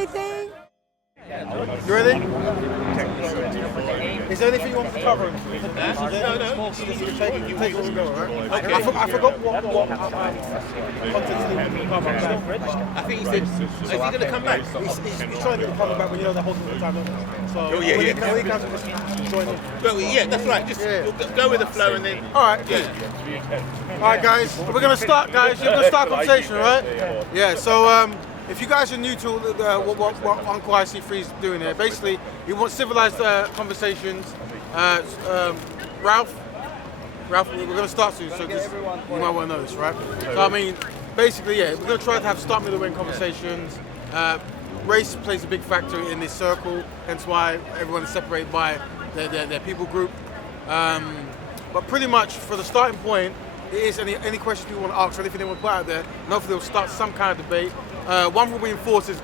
anything? You ready? Is there anything you want to cover? No. Take what we go, right? Okay. I forgot what content he wanted to cover. I think he said, is he going to come back? He's trying to come back when you know they're holding the time. So when he comes, just join in. Well, yeah, that's right. Just go with the flow and then. All right. All right, guys. We're gonna start, guys. You're gonna start a conversation, right? Yeah. So, if you guys are new to what Uncle IC3 is doing here, basically he wants civilized conversations. Ralph, we're gonna start soon, so just, you might want to know this, right? So I mean, basically, yeah, we're gonna try to have start, middle, end conversations. Race plays a big factor in this circle, hence why everyone is separated by their people group. But pretty much for the starting point, it is any questions people want to ask or anything they want to put out there, and hopefully they'll start some kind of debate. One rule we enforce is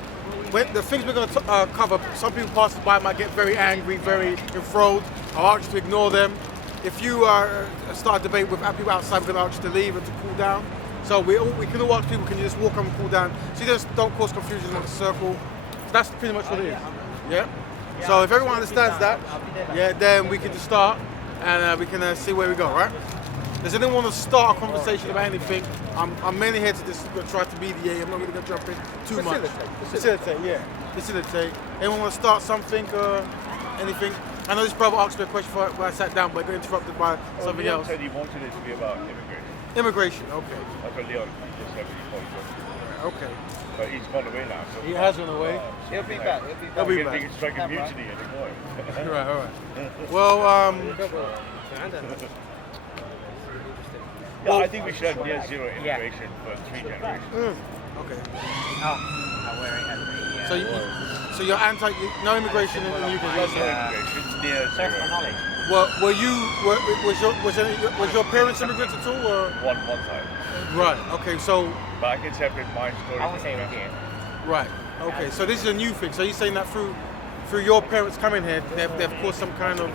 when the things we're going to cover, some people passing by might get very angry, very enthralled. I'll ask you to ignore them. If you start a debate with people outside, we're going to ask you to leave and to cool down. So we can all ask people, can you just walk on and cool down? So you just don't cause confusion in the circle. So that's pretty much what it is. Yeah? So if everyone understands that, yeah, then we can just start and we can see where we go, right? Does anyone want to start a conversation about anything? I'm mainly here to just try to mediate. I'm not really going to jump in too much. Facilitate, yeah. Facilitate. Anyone want to start something or anything? I know this brother asked me a question when I sat down, but I got interrupted by something else. Said he wanted it to be about immigration. Immigration, okay. That's what Leon just said before he goes. Okay. But he's gone away now. So he has gone away? He'll be back. He'll be back. He can strike a mutiny anymore. Right, all right. Well, yeah, I think we should have near zero immigration for 3 generations. Okay. Oh, So you're anti, no immigration in the UK? No immigration, near zero. Well, was your parents immigrants at all? Or? One side. Right. Okay. So. But I can separate my story. I would say right here. Right. Okay. So this is a new thing. So you're saying that through your parents coming here, they've caused some kind of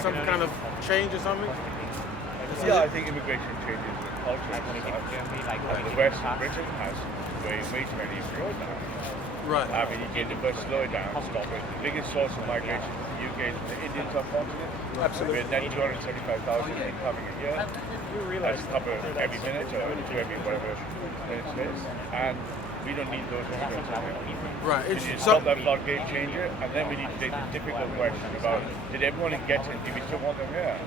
some kind of change or something? Yeah, I think immigration changes the culture. The West Britain has way too many immigrants now. Right. I mean, you need to first slow it down, stop it. The biggest source of migration to the UK is the Indian subcontinent. Absolutely. We're net 275,000 incoming a year. That's covered every minute or every whatever minutes it is. And we don't need those immigrants in here. Right. We need to stop that floodgate changer, and then we need to take the difficult question about, did everyone get it? Do we still want them here?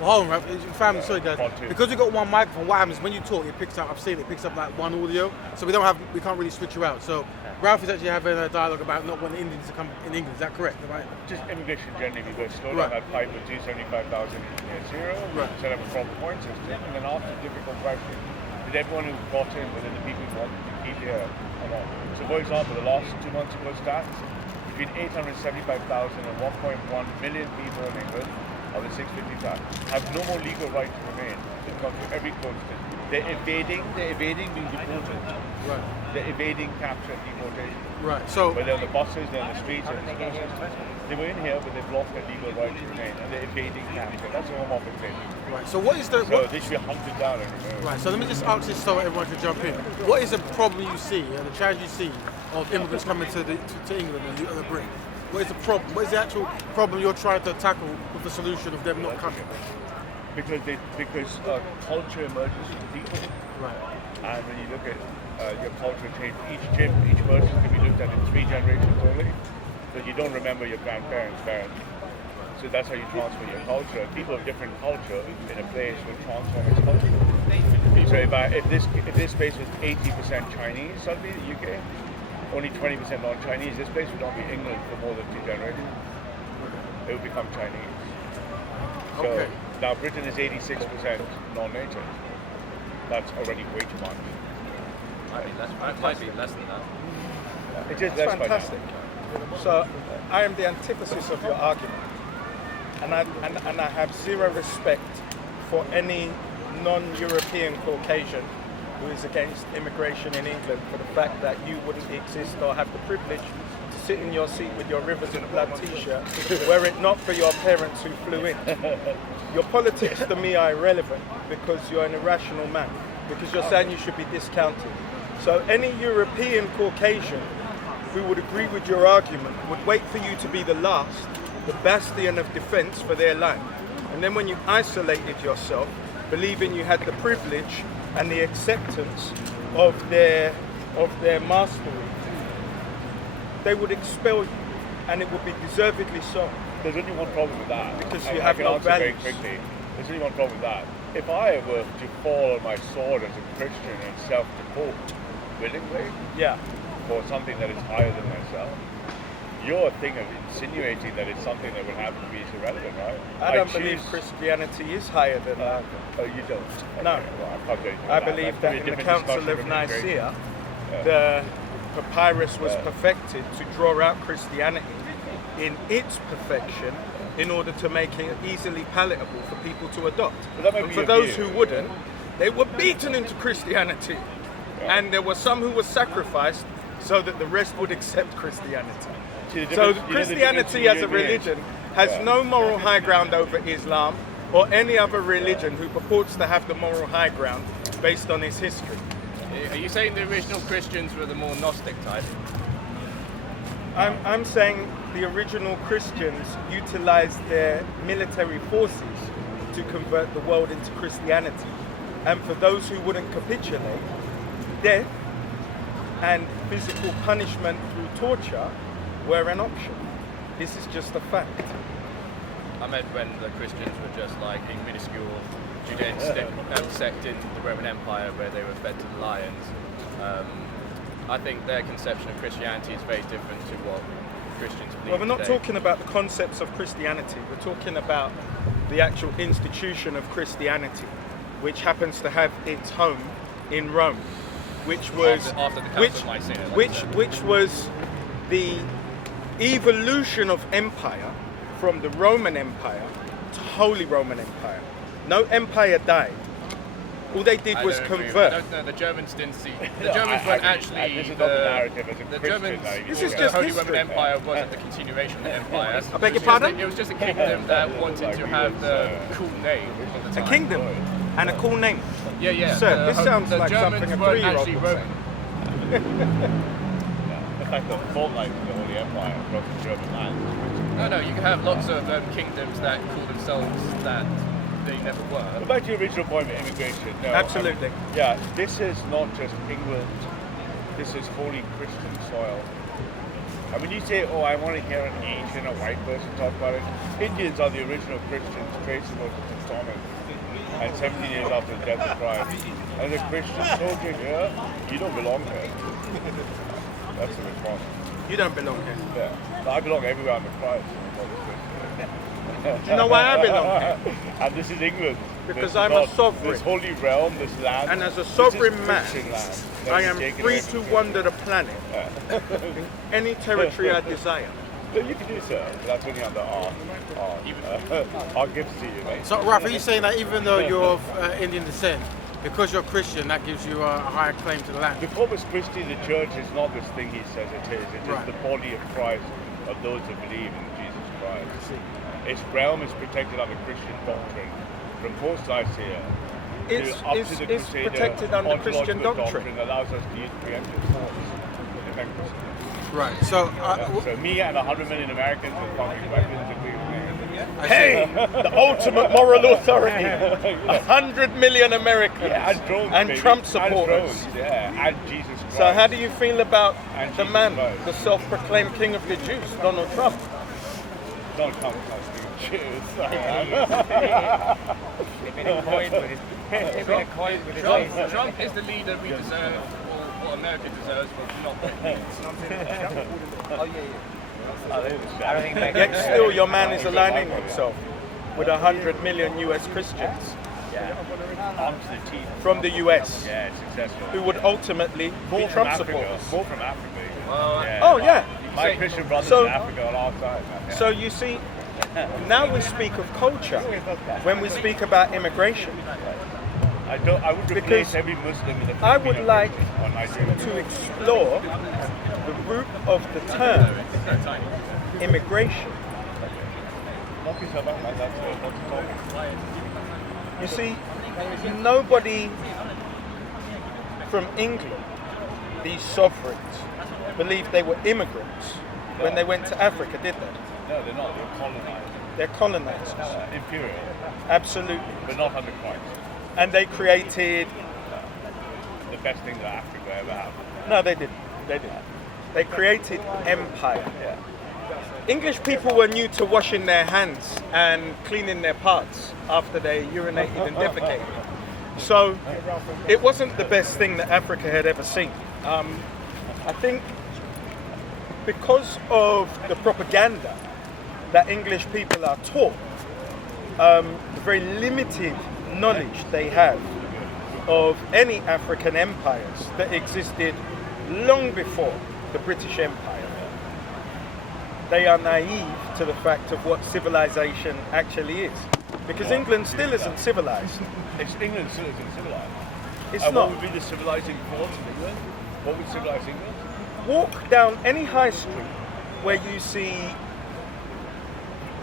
Well, hold on, family, sorry guys. Because we've got one microphone, what happens when you talk, it picks up, I've seen it picks up like one audio, so we can't really switch you out. So Ralph is actually having a dialogue about not wanting Indians to come in England, is that correct? Right? Just immigration generally, we go slow down that pipe with 275,000 near zero, set up a proper point system, and then ask the difficult question, did everyone who got in within the people who wanted to keep here or not? So for example, the last 2 months ago stats, between 875,000 and 1.1 million people in England of the 650,000 have no more legal right to remain. They've gone through every court system. They're evading being deported. Right. They're evading capture and deportation. Right. So whether they're on the buses, they're on the streets, or the school systems. They were in here, but they've lost their legal right to remain, and they're evading capture. That's a home office thing. Right. So what is the? So they should be hunted down and removed. Right. So let me just ask this so everyone can jump in. What is the problem you see, the challenge you see of immigrants coming to England and the Britain? What is the problem? What is the actual problem you're trying to tackle with the solution of them not coming? Because culture emerges from people. Right. And when you look at your culture change, each person can be looked at in 3 generations only, but you don't remember your grandparents' parents. So that's how you transfer your culture. People of different culture in a place will transform its culture. So if this space was 80% Chinese, suddenly the UK, only 20% non-Chinese, this place would not be England for more than 2 generations. It would become Chinese. So now Britain is 86% non-native. That's already way too much. It might be less than that. It is less fantastic. So I am the antithesis of your argument. And I have zero respect for any non-European Caucasian who is against immigration in England for the fact that you wouldn't exist or have the privilege to sit in your seat with your Rivers and Blood t-shirt were it not for your parents who flew in. Your politics to me are irrelevant because you're an irrational man, because you're saying you should be discounted. So any European Caucasian who would agree with your argument would wait for you to be the last, the bastion of defense for their land. And then when you isolated yourself, believing you had the privilege and the acceptance of their mastery, they would expel you, and it would be deservedly so. There's only one problem with that. Because I you have can no answer very values. quickly. There's only one problem with that. If I were to fall on my sword as a Christian and self-deport willingly Yeah. for something that is higher than myself, your thing of insinuating that it's something that would happen to me is irrelevant, right? I don't believe Christianity is higher than that. Oh, you don't? Okay, No. well, I can't go into I that. believe That's that probably a in the different Council discussion of from immigration. Nicaea, the papyrus was perfected to draw out Christianity in its perfection in order to make it easily palatable for people to adopt. But that might And be for your those view. who wouldn't, they were beaten into Christianity. And there were some who were sacrificed so that the rest would accept Christianity. See, the So difference- you know the Christianity difference as a between you and me? religion has no moral high ground over Islam or any other religion who purports to have the moral high ground based on its history. Are you saying the original Christians were the more Gnostic type? I'm saying the original Christians utilized their military forces to convert the world into Christianity. And for those who wouldn't capitulate, death and physical punishment through torture were an option. This is just a fact. I meant when the Christians were just like a minuscule Judean sect in the Roman Empire where they were fed to the lions. I think their conception of Christianity is very different to what Christians believe. Well, we're not today. talking about the concepts of Christianity. We're talking about the actual institution of Christianity, which happens to have its home in Rome, which was After the Council of Nicaea, like you said. which was the evolution of empire from the Roman Empire to Holy Roman Empire. No empire died. All they did I was don't agree. convert. I don't know. The Germans didn't see. The No, Germans I weren't agree. actually. This is not the narrative as a the Christian, Germans. though. This is the just Holy history. Roman Empire wasn't the continuation of the empire. I beg your It was just pardon? It was just a kingdom that wanted to have the cool name of the A time. kingdom and a cool name. Yeah, yeah. Sir, this sounds the like Germans something a weren't 3-year-old actually would say. Roman. The fact that fault lines of the Holy Empire across the German land. No, you can have lots of kingdoms that call themselves that they never were. But back to your original point of immigration. No, Absolutely. Yeah, this is not just England. This is holy Christian soil. And when you say, oh, I want to hear an Asian or white person talk about it, Indians are the original Christians, traceable to Thomas. And 17 years after the death of Christ. And the Christian soldier here, you don't belong here. That's the response. You don't belong here. Yeah. I belong everywhere I'm a Christ. Do you know why I belong here? And this is England. Because This is I'm a not sovereign. This holy realm, this land. And as a this sovereign is man, Christian land. That I is am taken free away to from you. wander the planet in any territory I desire. No, you can do so. But that's only under our gifts to you, mate. So, Ralph, are you saying that even though you're of Indian descent, because you're Christian, that gives you a higher claim to the land? The Corpus Christi, the church, is not this thing he says it is. It is Right. the body of Christ, of those that believe in Jesus Christ. Its realm is protected under Christian doctrine. From post-Nicaea It's, to up it's, to the it's Crusader protected under Christian ontological doctrine. that allows us to use preemptive force to defend Christians. Right. So, So me and 100 million Americans with fucking weapons agree with me. Hey, the ultimate moral authority. 100 million Americans Yeah, and drones, and baby. Trump And supporters. drones, yeah, and Jesus Christ. So how do you feel about And the Jesus man, Christ. the self-proclaimed king of the Jews, Donald Trump? Don't come close to Jews. Trump is the leader we deserve, or what America deserves, but not what he needs. Yet still your man is aligning himself with 100 million US Christians Arms to the teeth. from the US Yeah, it's successful. who would ultimately be More from Trump Africa. supporters. More from Africa. Oh yeah. My Christian brothers so- in Africa on our side. Man. So you see, now we speak of culture when we speak about immigration. I would replace because every Muslim with a I would Filipino like Christian on Nigeria. to explore the root of the term immigration. Knock yourself out, man. That's not to talk. You see, nobody from England, these sovereigns, believe they were immigrants when they went to Africa, did they? No, they're not. They're colonized. They're colonizers. Imperial. Absolutely. But not under Christ. And they created... The best thing that Africa ever had. No, they didn't. They didn't. They created empire. Yeah. English people were new to washing their hands and cleaning their parts after they urinated and defecated. So it wasn't the best thing that Africa had ever seen. I think because of the propaganda that English people are taught, the very limited knowledge they have of any African empires that existed long before the British Empire, they are naive to the fact of what civilization actually is. Because England still isn't civilized. England still isn't civilized. It's And not. what would be the civilizing force of England? What would civilize England? Walk down any high street where you see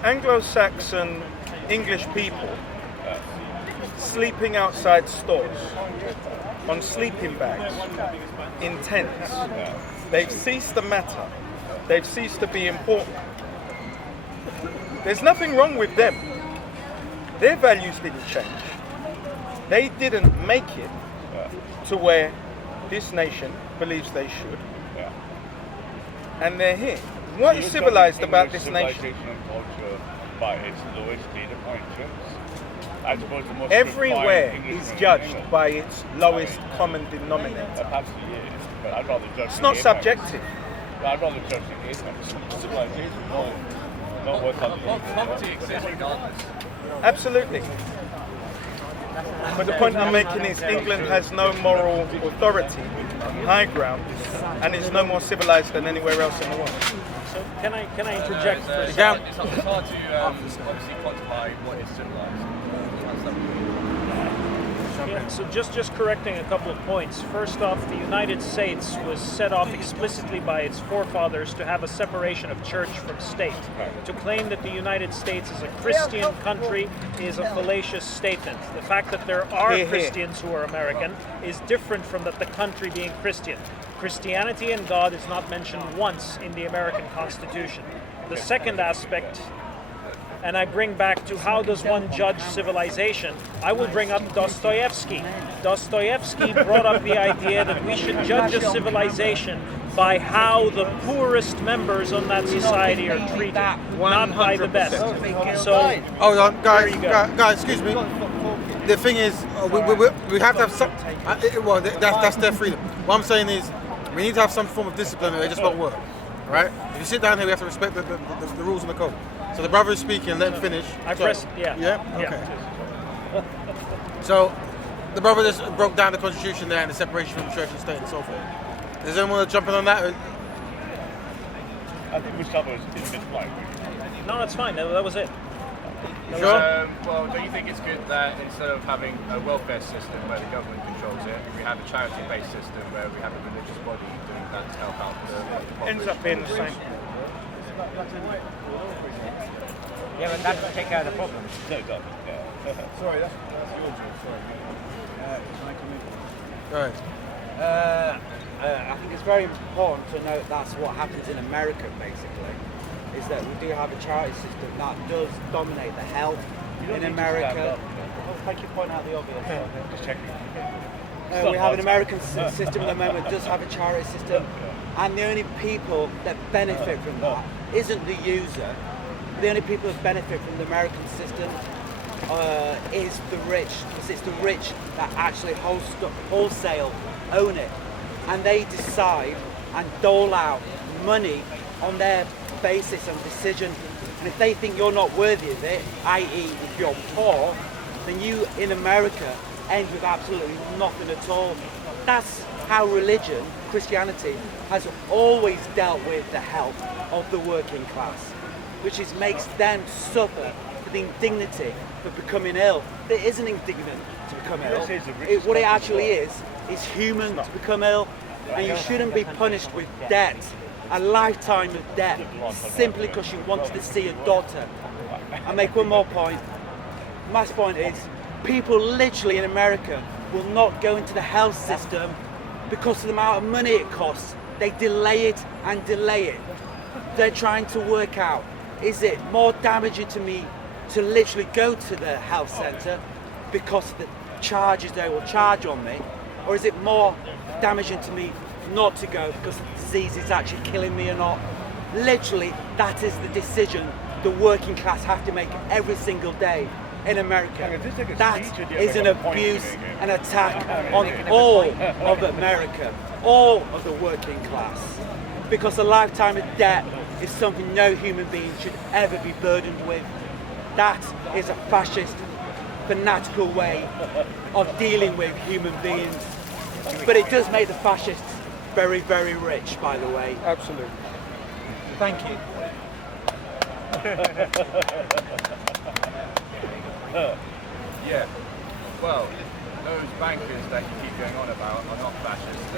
Anglo-Saxon English people sleeping outside stores on sleeping bags in tents. They've ceased to matter. They've ceased to be important. There's nothing wrong with them. Their values didn't change. They didn't make it to where this nation believes they should. And they're here. What is civilized about this nation? Civilization and culture by its lowest data point terms. I suppose the most Everywhere refined is Englishman judged in England. by its lowest common denominator. Perhaps it is, but I'd rather judge. It's not the apex. subjective. I'd rather judge the apex. Civilization, not worth having. Poverty exists regardless. Absolutely. But the point I'm making is England has no moral authority, high ground, and is no more civilized than anywhere else in the world. So can I interject for a It's second? hard to obviously quantify what is civilized. Yeah, so just correcting a couple of points. First off, the United States was set off explicitly by its forefathers to have a separation of church from state. To claim that the United States is a Christian country is a fallacious statement. The fact that there are Hear, hear. Christians who are American is different from that the country being Christian. Christianity and God is not mentioned once in the American Constitution. The second aspect, and I bring back to how does one judge civilization, I will bring up Dostoevsky. Dostoevsky brought up the idea that we should judge a civilization by how the poorest members of that society are treated, not by the best. So, Hold on, guys, There you go. guys, excuse me. The thing is, we have to have some. Well, that's their freedom. What I'm saying is, we need to have some form of discipline, or it just won't work, right? If you sit down here, we have to respect the rules and the code. So the brother is speaking, let him finish. yeah. Yeah? Okay. So, the brother just broke down the constitution there and the separation from church and state and so forth. Does anyone want to jump in on that? I think Mustafa is in mid-flight. No, that's fine. That was it. Sure? Well, don't you think it's good that instead of having a welfare system where the government controls it, we have a charity-based system where we have a religious body doing that to help out the Ends up being the same. Yeah, but that doesn't take care of the problem. No, it doesn't. Yeah. Sorry, that's your job. Sorry. Can I come in? Go ahead. I think it's very important to note that's what happens in America, basically, is that we do have a charity system that does dominate the health in America. Oh, thank you for pointing out the obvious. Just checking. We have an American system at the moment that does have a charity system, and the only people that benefit from that isn't the user. The only people that benefit from the American system is the rich, because it's the rich that actually wholesale own it, and they decide and dole out money on their basis and decision. And if they think you're not worthy of it, i.e. if you're poor, then you in America end with absolutely nothing at all. That's how religion, Christianity, has always dealt with the health of the working class, which makes them suffer for the indignity for becoming ill. It isn't indignant to become ill. What it actually is human to become ill, and you shouldn't be punished with debt, a lifetime of debt, simply because you wanted to see a doctor. I'll make one more point. My point is, people literally in America will not go into the health system because of the amount of money it costs, they delay it and delay it. They're trying to work out, is it more damaging to me to literally go to the health centre because of the charges they will charge on me, or is it more damaging to me not to go because the disease is actually killing me or not? Literally, that is the decision the working class have to make every single day in America. That is an abuse, an attack on all of America, all of the working class. Because a lifetime of debt is something no human being should ever be burdened with. That is a fascist, fanatical way of dealing with human beings. But it does make the fascists very, very rich, by the way. Absolutely. Thank you. Yeah. Well, those bankers that you keep going on about are not fascists.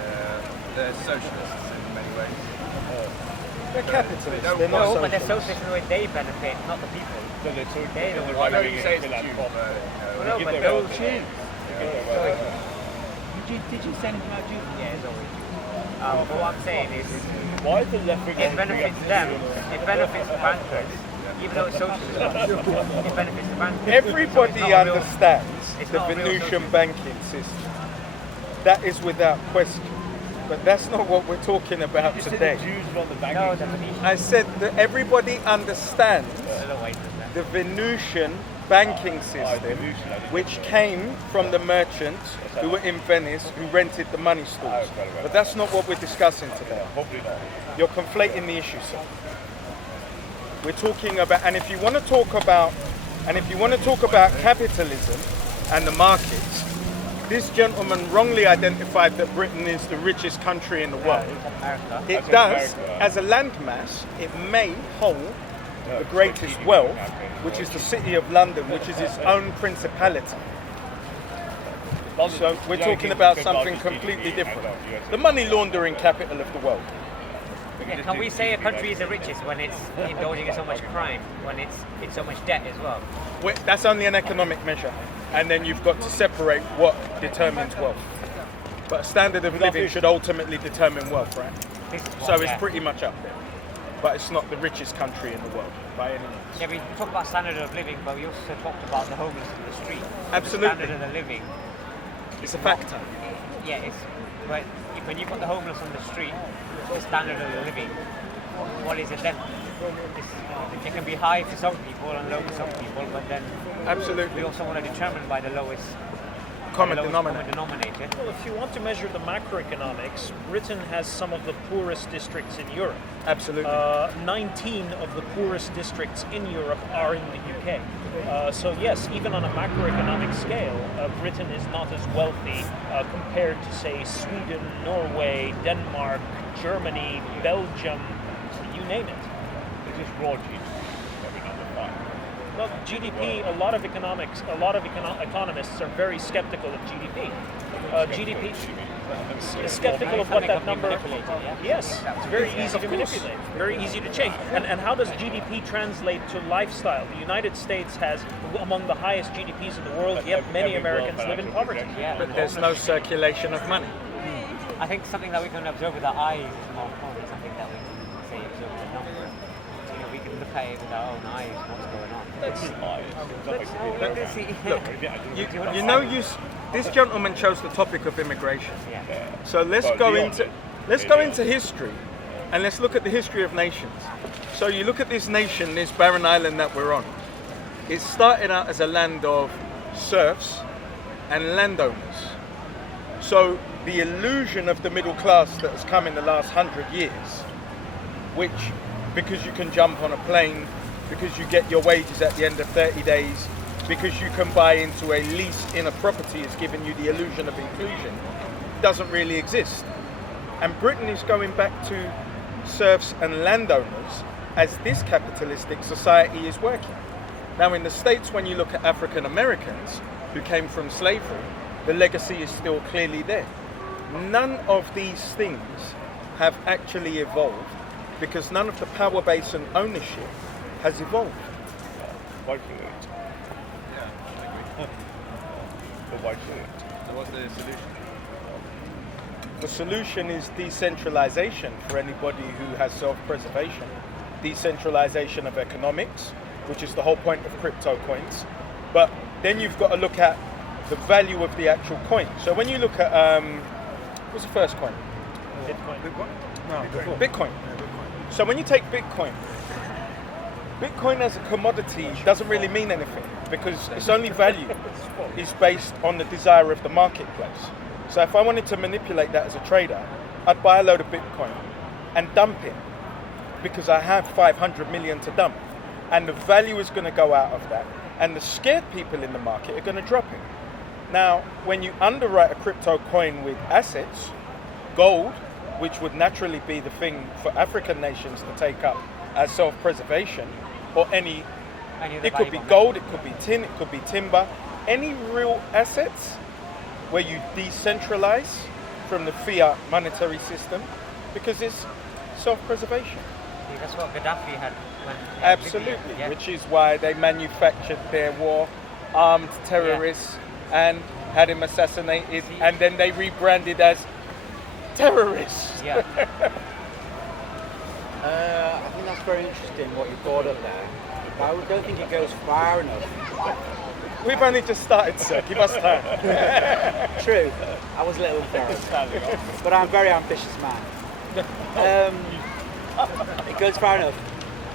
They're socialists in many ways. They're capitalists. They're No, not but they're socialists. socialists in the way they benefit, not the people. They don't I know you say it's a Jew, but Well, no, but they'll choose. Did you say anything about Jews? Yeah, it's always Jews. But what I'm saying is, Why is the left wing it benefits them, it benefits the bankers. Even though it's socialism, it benefits the bankers. Everybody It's not a real- understands it's the not a real Venusian socialism. banking system. That is without question. But that's not what we're talking about today. Jews on the No, banking the Venetian. I said that everybody understands the Venusian banking system, which came from the merchants who were in Venice, who rented the money stores. But that's not what we're discussing today. Hopefully not. You're conflating the issues, sir. We're talking about, and if you want to talk about capitalism and the markets, this gentleman wrongly identified that Britain is the richest country in the world. It does, as a landmass, it may hold the greatest wealth, which is the city of London, which is its own principality. So we're talking about something completely different. The money laundering capital of the world. Yeah, can we say a country is the richest when it's indulging in so much crime, when it's in so much debt as well? That's only an economic measure, and then you've got to separate what determines wealth. But a standard of living should ultimately determine wealth, right? So it's pretty much up there. But it's not the richest country in the world by any means. Yeah, we talk about standard of living, but we also talked about the homeless in the street. Absolutely. The standard of the living. It's a factor. Yeah, but when you've got the homeless on the street, the standard of the living, what is it then? It can be high for some people and low for some people, but then Absolutely. we also want to determine by the lowest Common lowest denominator. common denominator. Well, if you want to measure the macroeconomics, Britain has some of the poorest districts in Europe. Absolutely. 19 of the poorest districts in Europe are in the UK. So yes, even on a macroeconomic scale, Britain is not as wealthy compared to, say, Sweden, Norway, Denmark, Germany, Belgium, you name it. It's just raw GDP. Every number fine. Well, GDP, a lot of economists are very skeptical of GDP. GDP is skeptical of what that number. Yes, it's very easy to manipulate, very easy to change. And how does GDP translate to lifestyle? The United States has among the highest GDPs in the world, yet many Americans live in poverty. Yeah, But there's no circulation of money. I think something that we can observe with our eyes is more important than something that we can say observe with a number. So, we can look at it with our own eyes, what's going on. This gentleman chose the topic of immigration. Yeah. So let's go into history, and let's look at the history of nations. So you look at this nation, this barren island that we're on. It started out as a land of serfs and landowners. So the illusion of the middle class that has come in the last 100 years, which, because you can jump on a plane, because you get your wages at the end of 30 days, because you can buy into a lease in a property, is giving you the illusion of inclusion, doesn't really exist. And Britain is going back to serfs and landowners as this capitalistic society is working. Now in the States, when you look at African Americans who came from slavery, the legacy is still clearly there. None of these things have actually evolved because none of the power base and ownership has evolved. Why should it? But why should it? So what's the solution? The solution is decentralization for anybody who has self-preservation, decentralization of economics, which is the whole point of crypto coins. But then you've got to look at the value of the actual coin. So when you look at, what's the first coin? Bitcoin. No, before. Bitcoin. So when you take Bitcoin as a commodity doesn't really mean anything because its only value is based on the desire of the marketplace. So if I wanted to manipulate that as a trader, I'd buy a load of Bitcoin and dump it because I have 500 million to dump. And the value is going to go out of that. And the scared people in the market are going to drop it. Now, when you underwrite a crypto coin with assets, gold, which would naturally be the thing for African nations to take up as self-preservation, or it could be gold, it could be tin, it could be timber, any real assets where you decentralize from the fiat monetary system because it's self-preservation. See, that's what Gaddafi had. Absolutely, yeah. which is why they manufactured their war, armed terrorists, and had him assassinated, and then they rebranded as terrorists. Yeah. I think that's very interesting what you brought up there. But I don't think it goes far enough. We've only just started, sir. Give us time. True, I was a little embarrassed. But I'm a very ambitious man. It goes far enough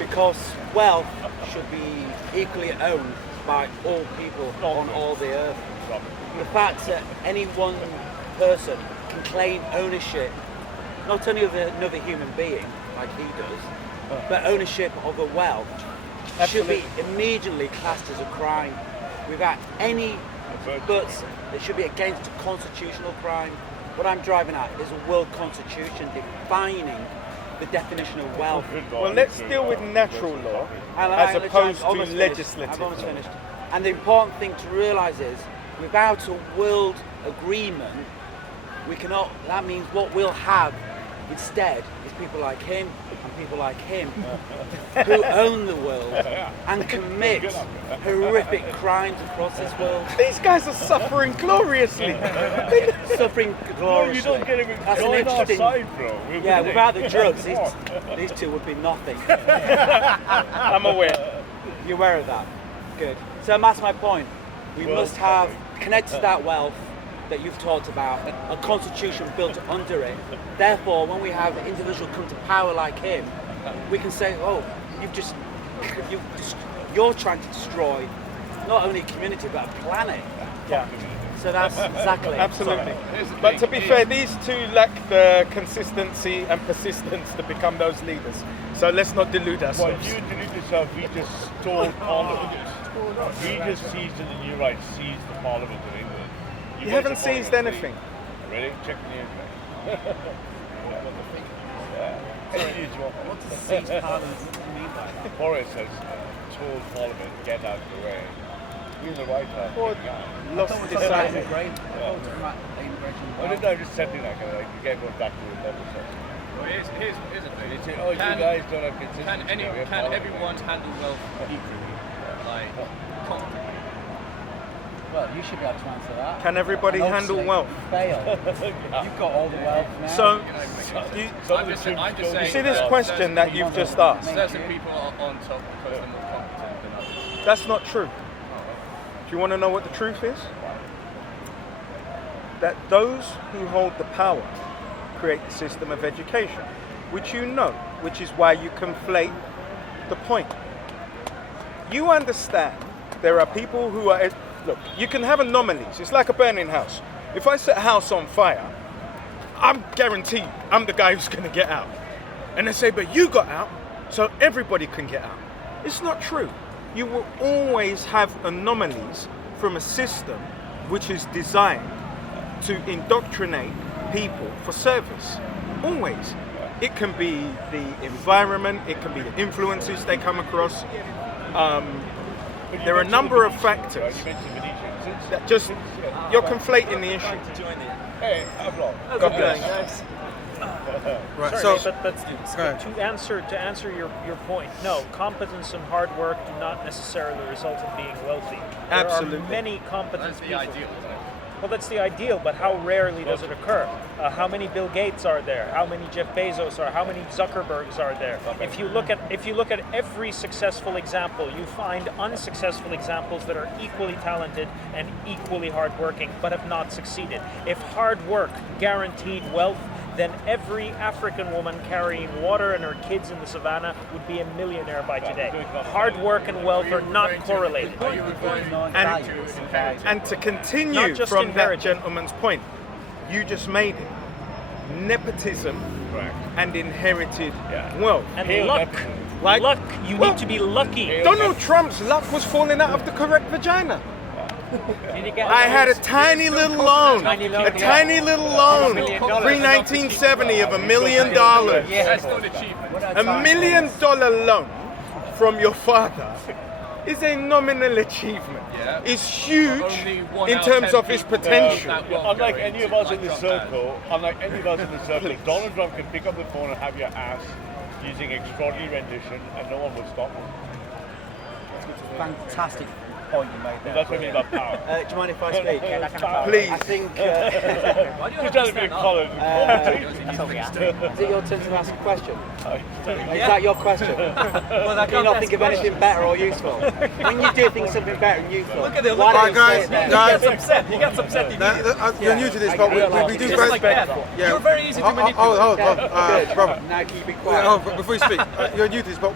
because wealth should be equally owned by all people on all the earth. The fact that any one person can claim ownership, not only of another human being, like he does, but ownership of a wealth should be immediately classed as a crime without any buts. It should be against a constitutional crime. What I'm driving at is a world constitution defining the definition of wealth. Well, let's deal with natural law as opposed to legislative. I've almost finished. And the important thing to realise is, without a world agreement, we cannot. That means what we'll have instead is people like him and people like him who own the world and commit horrific crimes across this world. These guys are suffering gloriously. Suffering gloriously. You don't get it. That's an Join our interesting. side, bro. Yeah, without the drugs, these two would be nothing. I'm aware. You're aware of that? Good. So that's my point. We must have, connected to that wealth that you've talked about, a constitution built under it. Therefore, when we have an individual come to power like him, we can say, oh, you're trying to destroy not only a community, but a planet. Yeah. So that's exactly it. Absolutely. But to be fair, these two lack the consistency and persistence to become those leaders. So let's not delude Well, ourselves. you delude yourself. We just stole Parliament. We just seized it, and you're right, seized the Parliament of England. You haven't seized anything. Ready? Check the internet. What does seize Parliament mean by that? Boris has told Parliament, get out of the way. We're the right hand. Lost Someone this talking about idea. immigration. I didn't know, just something like you get going back to the level. Well, here's the thing. They say, oh, you guys don't have consistency. Can everyone handle wealth equally? Like, comfortably? Well, you should be able to answer that. Can everybody And handle obviously, wealth? Fail. You've got all the wealth now. So, I'm just saying. you see this question that you've just asked? Certain people are on top because they're more competent than others. That's not true. Do you want to know what the truth is? That those who hold the power create the system of education, which you know, which is why you conflate the point. You understand there are people who are, look, you can have anomalies. It's like a burning house. If I set a house on fire, I'm guaranteed I'm the guy who's going to get out. And they say, but you got out, so everybody can get out. It's not true. You will always have anomalies from a system which is designed to indoctrinate people for service. Always. It can be the environment, it can be the influences they come across. There are a number of factors that just, you're conflating the issue. Hey, Pavlov. God bless. Right. Sorry, So, but go ahead. to answer your point, no, competence and hard work do not necessarily result in being wealthy. There Absolutely. are many competent That's the people. ideal, isn't it? Well, that's the ideal, but how rarely does it occur? How many Bill Gates are there? How many Jeff Bezos are? How many Zuckerbergs are there? If you look at every successful example, you find unsuccessful examples that are equally talented and equally hardworking, but have not succeeded. If hard work guaranteed wealth, then every African woman carrying water and her kids in the savannah would be a millionaire by today. Hard work and wealth are not correlated. And to continue Not just from that inherited. gentleman's point, you just made it. Nepotism and inherited wealth. And luck. Like- luck. You Well, need to be lucky. Donald Trump's luck was falling out of the correct vagina. Did you get I had a tiny little loan, Tiny loan, a tiny little loan, $1 million. pre-1970 of $1 million. That's not an achievement. $1 million loan from your father is a nominal achievement. Yeah. It's huge Only one in out of terms 10 of its people potential. that will Unlike go any into of us like in the Trump circle, Donald Trump can pick up the phone and have your ass using extraordinary rendition, and no one will stop him. Fantastic point you made there. That's what I mean about power. Do you mind if I speak? Please. I think, Just tell me college. That's all we asked. is it your turn to ask a question? Is that your question? Can you not think of anything better or useful? When you do think of something better and useful, why don't Right, you guys, say it then? guys, He gets upset. you're new to this, but we do Just like that. yeah. You're very easy to manipulate. Hold, Good. brother. Now can you be Yeah, quiet? before you speak, you're new to this, but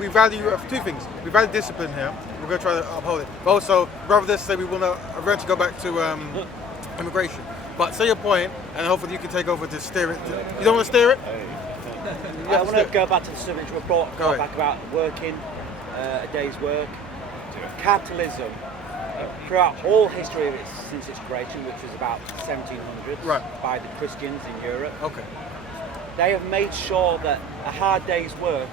we value two things. We value discipline here. We're going to try to uphold it. But also, rather than say we want to eventually go back to immigration. But say your point, and hopefully you can take over to steer it. You don't want to steer it? I want to go back to the subject we brought Go ahead. back about working, a day's work. Capitalism, throughout all history of it since its creation, which was about 1700s, Right. by the Christians in Europe, Okay. they have made sure that a hard day's work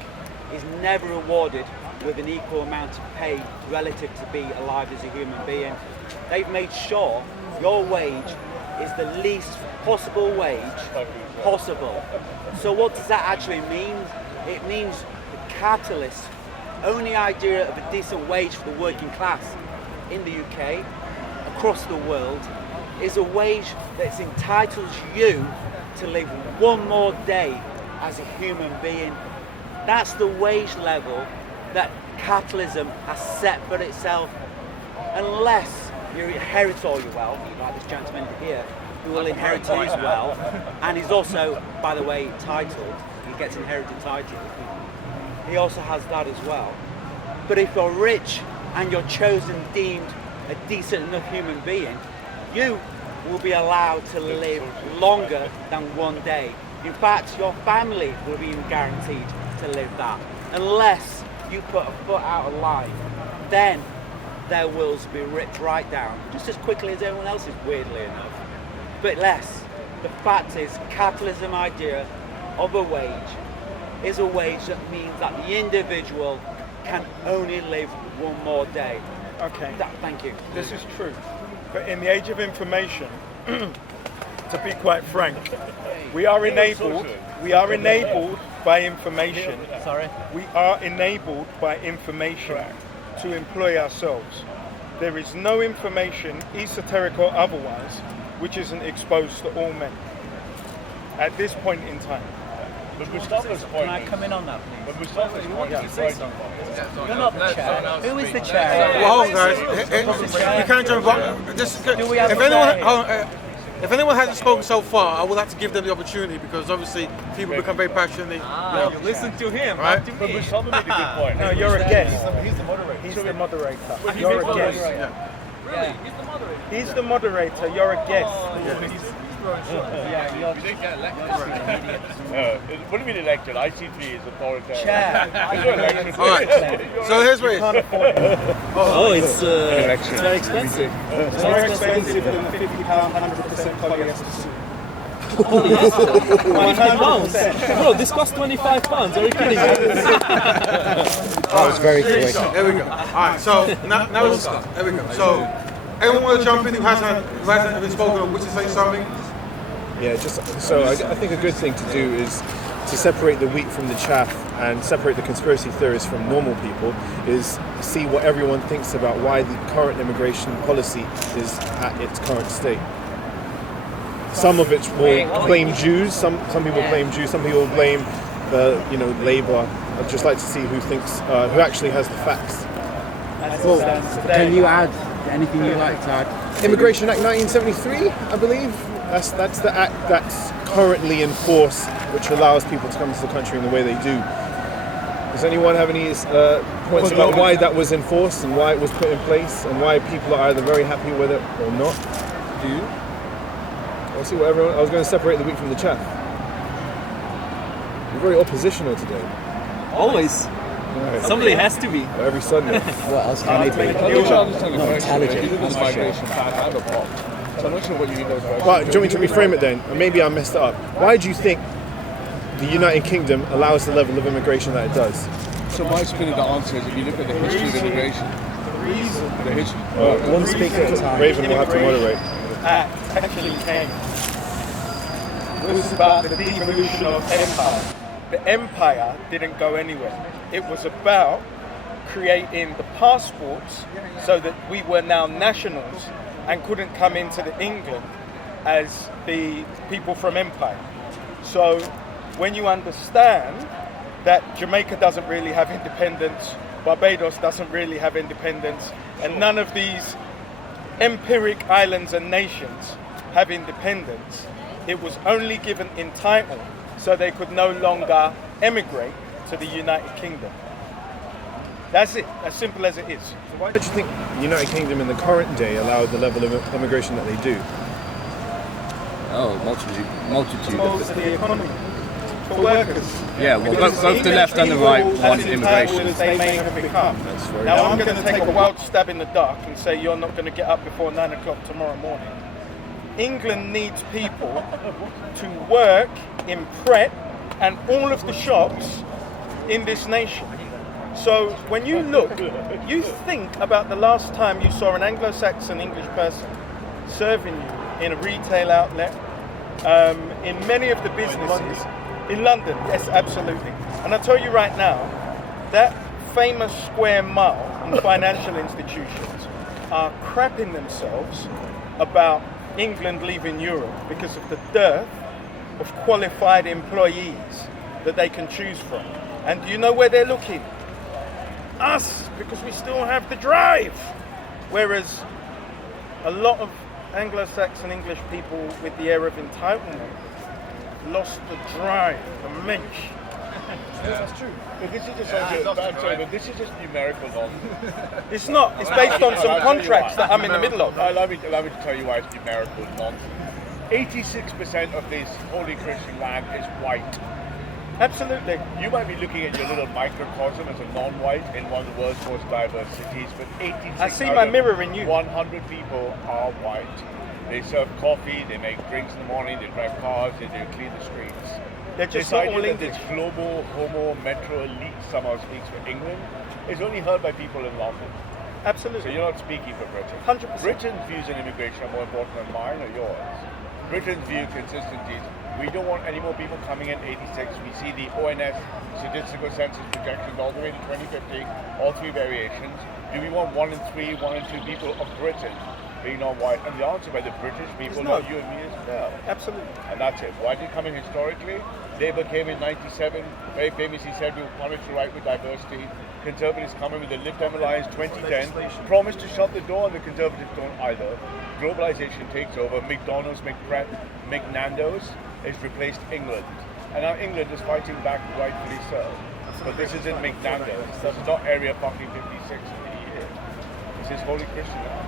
is never rewarded with an equal amount of pay relative to be alive as a human being. They've made sure your wage is the least possible wage possible. So what does that actually mean? It means the capitalist's only idea of a decent wage for the working class in the UK, across the world, is a wage that entitles you to live one more day as a human being. That's the wage level that capitalism has set for itself. Unless you inherit all your wealth, like this gentleman here, who will inherit his wealth, and he's also, by the way, titled. He gets inherited title. He also has that as well. But if you're rich and you're chosen, deemed a decent enough human being, you will be allowed to live longer than one day. In fact, your family will be guaranteed to live that. Unless you put a foot out of line, then their wills will be ripped right down, just as quickly as everyone else's, weirdly enough. But less. The fact is, capitalism idea of a wage is a wage that means that the individual can only live one more day. Okay. Thank you. This is true. But in the age of information, to be quite frank, we are enabled by information. Sorry. We are enabled by information to employ ourselves. There is no information, esoteric or otherwise, which isn't exposed to all men at this point in time. But Mustafa's point Can I is- come in on that, please? But Mustafa's point is say right. You're not the chair. Who is the chair? Well, hold on, guys. You can't jump on. Just, we have if a anyone, chair? hold on, if anyone hasn't spoken so far, I would like to give them the opportunity because obviously people become very passionate. You listen to him, Right. not to But me. Mustafa made a good point. No, you're a guest. He's the moderator. He's the moderator. You're a guest. Really? He's the moderator. He's the moderator. You're a guest. Yeah, you're You didn't get elected. What do you mean elected? IC3 is authoritarian. chair. There's no election. All right. So here's what it is. Oh, it's very expensive. It's more expensive than the £50 100% polyester suit. £25. Bro, this costs £25. Are you kidding me? Oh, it's very quick. There we go. All right. So now let's start. There we go. So anyone want to jump in who hasn't been spoken or wishes to say something? Yeah, just so I think a good thing to do is to separate the wheat from the chaff and separate the conspiracy theorists from normal people is see what everyone thinks about why the current immigration policy is at its current state. Some of it will blame Jews. Some people blame Jews. Some people blame Labour. I'd just like to see who thinks who actually has the facts. Well, can you add anything you'd like to add? Immigration Act 1973, I believe. That's the act that's currently in force, which allows people to come to the country in the way they do. Does anyone have any points about why that was enforced and why it was put in place and why people are either very happy with it or not? Do you? I'll see what everyone. I was going to separate the wheat from the chaff. You're very oppositional today. Always. Right. Somebody has to be. Every Sunday. What else can I do? Not intelligent, that's for sure. So I'm not sure what you need those questions. Well, do you want me to reframe it then? Or maybe I messed it up. Why do you think the United Kingdom allows the level of immigration that it does? So my spin of the answer is if you look at the history of immigration, the history. One speaker at a time. Raven will have to moderate. Actually came was about the devolution of empire. The empire didn't go anywhere. It was about creating the passports so that we were now nationals and couldn't come into England as the people from empire. So when you understand that Jamaica doesn't really have independence, Barbados doesn't really have independence, and none of these empiric islands and nations have independence, it was only given in title so they could no longer emigrate to the United Kingdom. That's it, as simple as it is. So why do you think the United Kingdom in the current day allowed the level of immigration that they do? Oh, multitude For the economy, for workers. Yeah, well, both the left and the right want immigration. As they may have become. Now I'm going to take a wild stab in the dark and say you're not going to get up before 9 o'clock tomorrow morning. England needs people to work in Pret and all of the shops in this nation. So when you look, you think about the last time you saw an Anglo-Saxon English person serving you in a retail outlet, in many of the businesses, in London, yes, absolutely. And I tell you right now, that famous square mile and financial institutions are crapping themselves about England leaving Europe because of the dearth of qualified employees that they can choose from. And do you know where they're looking? Us, because we still have the drive. Whereas a lot of Anglo-Saxon English people with the air of entitlement lost the drive, the mensch. That's true. But this is just I'm sorry, but this is just numerical nonsense. It's not. It's based on some contracts that I'm in the middle of. Allow me to tell you why it's numerical nonsense. 86% of this holy Christian land is white. Absolutely. You might be looking at your little microcosm as a non-white in one of the world's most diverse cities, but 86 I see my mirror in you. 100 people are white. They serve coffee, they make drinks in the morning, they drive cars, they clean the streets. They're just this not idea all that English. this global homo metro elite somehow speaks for England is only heard by people in London. Absolutely. So you're not speaking for Britain. 100%. Britain's views on immigration are more important than mine or yours. Britain's view consistently is we don't want any more people coming in 86. We see the ONS statistical census projections all the way to 2050, all three variations. Do we want 1 in 3, 1 in 2 people of Britain being non-white? And the answer by the British people, no. not you and me, is no. Absolutely. And that's it. Why did it come in historically? Labour came in 97, very famously said we will punish the right with diversity. Conservatives come in with the Lib Dem Alliance 2010, promised to shut the door, and the Conservatives don't either. Globalization takes over. McDonald's, McPret, McNando's has replaced England. And now England is fighting back, rightfully so. But this isn't McNando's. This is not Area fucking 56 in the EU. This is Holy Christian land.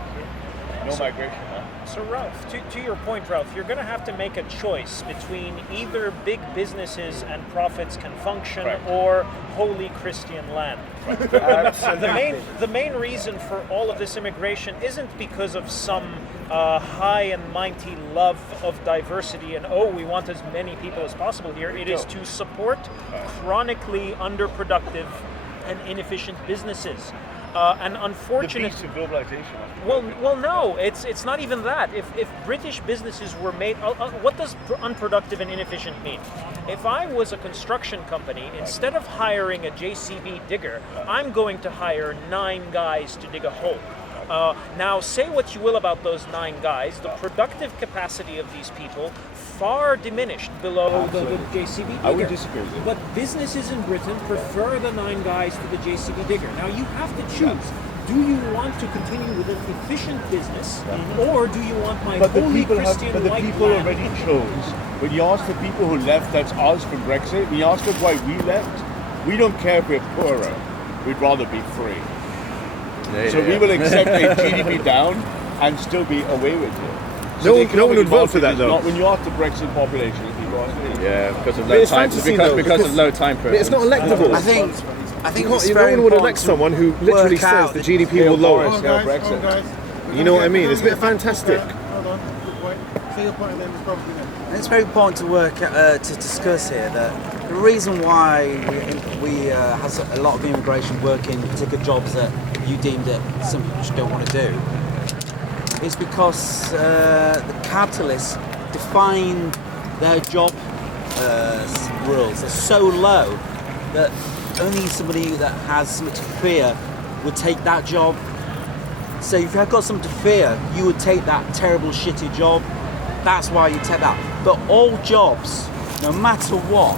No migration, huh? So Ralph, to your point, Ralph, you're going to have to make a choice between either big businesses and profits can function or holy Christian land. The main reason for all of this immigration isn't because of some high and mighty love of diversity and we want as many people as possible here. It is to support chronically underproductive and inefficient businesses. And unfortunately, the beast of globalization. well, no, it's not even that. If British businesses were made, what does unproductive and inefficient mean? If I was a construction company, instead of hiring a JCB digger, I'm going to hire 9 guys to dig a hole. Now, say what you will about those 9 guys, the productive capacity of these people far diminished below the JCB digger. I would disagree with you. But businesses in Britain prefer the 9 guys to the JCB digger. Now, you have to choose. Do you want to continue with an efficient business, or do you want my holy Christian but the white people land? already chose. When you ask the people who left, that's us from Brexit. When you ask us why we left, we don't care if we're poorer. We'd rather be free. So we will accept a GDP down and still be away with it. So No one would vote for that, though. Not when you ask the Brexit population, people ask Yeah, because of But low it's time. fantasy, Because, though, because of low time But it's not electable. I think it's No very one would important elect to someone who literally work out says the GDP will lower. Guys. You know what I mean? It's a bit fantastic. Hold on, good point. Say your point and then it's probably them. It's very important to to discuss here that the reason why we has a lot of immigration working particular jobs that you deem that some people just don't want to do is because the capitalists define their job rules are so low that only somebody that has something to fear would take that job. So if you have got something to fear, you would take that terrible, shitty job. That's why you take that. But all jobs, no matter what,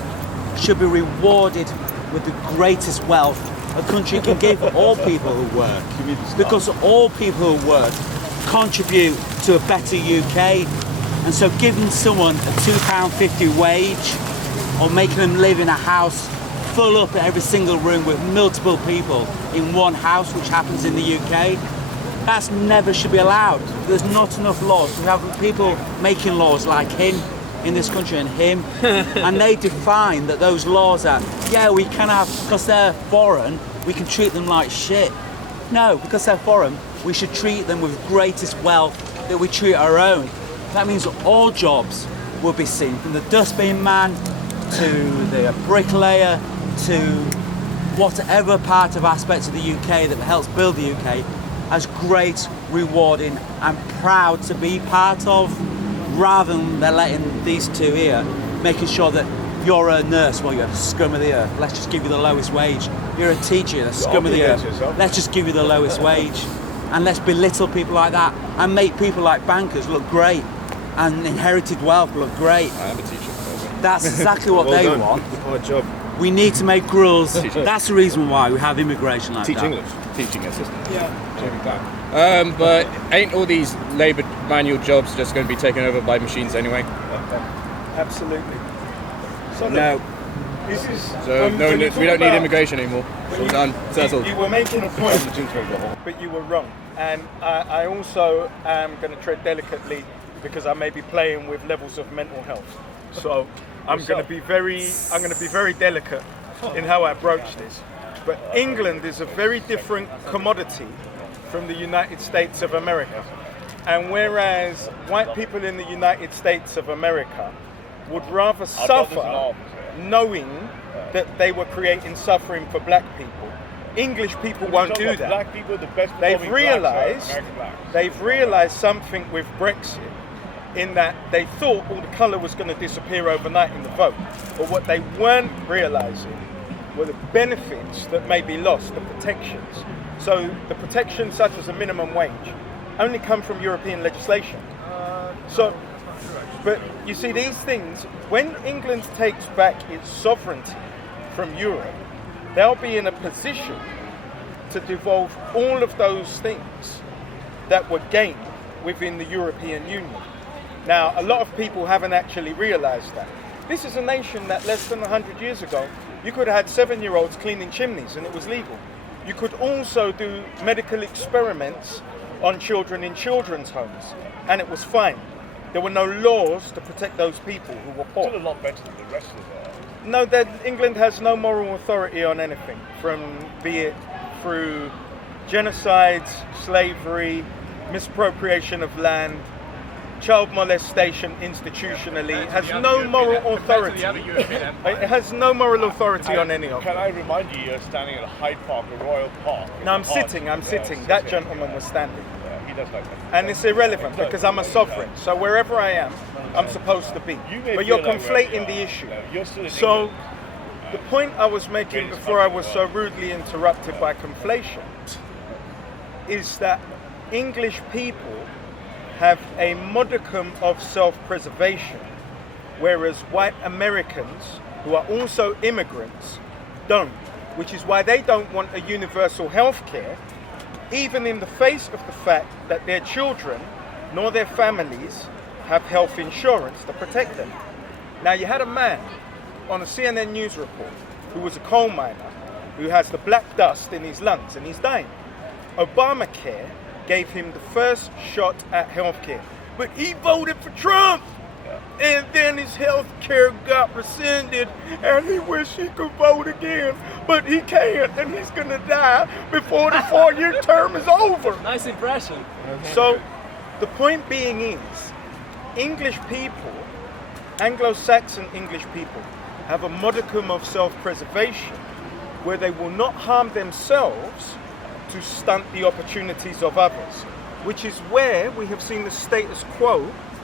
should be rewarded with the greatest wealth a country can give all people who work. Because all people who work contribute to a better UK. And so giving someone a £2.50 wage or making them live in a house full up every single room with multiple people in one house, which happens in the UK, that's never should be allowed. There's not enough laws. We have people making laws like him in this country and him, and they define that those laws are, yeah, we can have, because they're foreign, we can treat them like shit. No, because they're foreign, we should treat them with greatest wealth that we treat our own. That means all jobs will be seen, from the dustbin man to the bricklayer to whatever part of aspects of the UK that helps build the UK, as great, rewarding and proud to be part of, rather than they're letting these two here, making sure that you're a nurse, well, you're the scum of the earth, let's just give you the lowest wage. You're a teacher, you're the scum of the earth, let's just give you the lowest wage. And let's belittle people like that and make people like bankers look great and inherited wealth look great. I am a teacher. That's exactly what Well they done. want. Hard job. We need to make rules. That's the reason why we have immigration like Teach that. English. Teaching assistant. Yeah. But ain't all these labour manual jobs just going to be taken over by machines anyway? Absolutely. So No. this is So when you we talk don't need about- immigration anymore. All done. Settled. You were making a point, but you were wrong. And I also am going to tread delicately because I may be playing with levels of mental health. So I'm going to be very delicate in how I broach this. But England is a very different commodity from the United States of America. And whereas white people in the United States of America would rather suffer knowing that they were creating suffering for black people, English people won't do that. Black people, the best They've realised something with Brexit, in that they thought all the colour was going to disappear overnight in the vote. But what they weren't realising were the benefits that may be lost, the protections. So the protections such as a minimum wage only come from European legislation. But you see, these things, when England takes back its sovereignty from Europe, they'll be in a position to devolve all of those things that were gained within the European Union. Now, a lot of people haven't actually realised that. This is a nation that less than 100 years ago, you could have had 7-year-olds cleaning chimneys and it was legal. You could also do medical experiments on children in children's homes and it was fine. There were no laws to protect those people who were poor. Still a lot better than the rest of the world. No, England has no moral authority on anything, be it through genocides, slavery, misappropriation of land. child molestation institutionally has no moral authority. It has no moral authority on any of Can them. I remind you, you're standing at Hyde Park, a Royal Park. No, I'm sitting. That gentleman was standing. Yeah, he does like that. And it's irrelevant because I'm a sovereign. So wherever I am, I'm supposed to be. may But you're feel like wherever conflating you the are. issue. No, you're still in So England. the point I was making before I was so rudely interrupted by conflation is that English people have a modicum of self-preservation, whereas white Americans, who are also immigrants, don't, which is why they don't want a universal health care, even in the face of the fact that their children nor their families have health insurance to protect them. Now, you had a man on a CNN news report who was a coal miner who has the black dust in his lungs and he's dying. Obamacare gave him the first shot at healthcare, but he voted for Trump. And then his health care got rescinded and he wished he could vote again, but he can't and he's gonna die before the 4-year term is over. Nice impression. So the point being is, English people, Anglo-Saxon English people, have a modicum of self-preservation where they will not harm themselves to stunt the opportunities of others, which is where we have seen the status quo,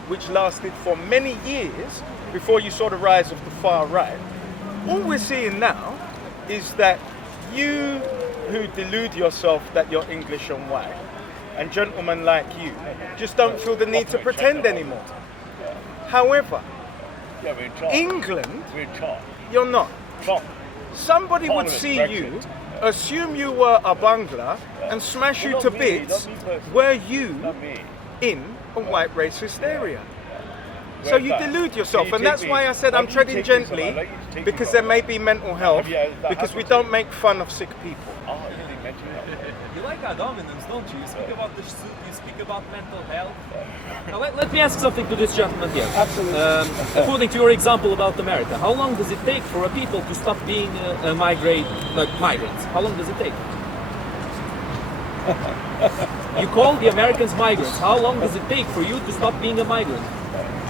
which lasted for many years before you saw the rise of the far right. All we're seeing now is that you who delude yourself that you're English and white, and gentlemen like you, just don't feel the need to pretend anymore. However, England, you're not. Somebody would see you, assume you were a Bangla, and smash you to bits were you in a white racist area. So you delude yourself, and that's why I said I'm treading gently, because there may be mental health, because we don't make fun of sick people. You like our dominance, don't you? You speak about the suit, you speak about mental health. Now let me ask something to this gentleman here. Absolutely. According to your example about America, how long does it take for a people to stop being migrants? How long does it take? You call the Americans migrants. How long does it take for you to stop being a migrant?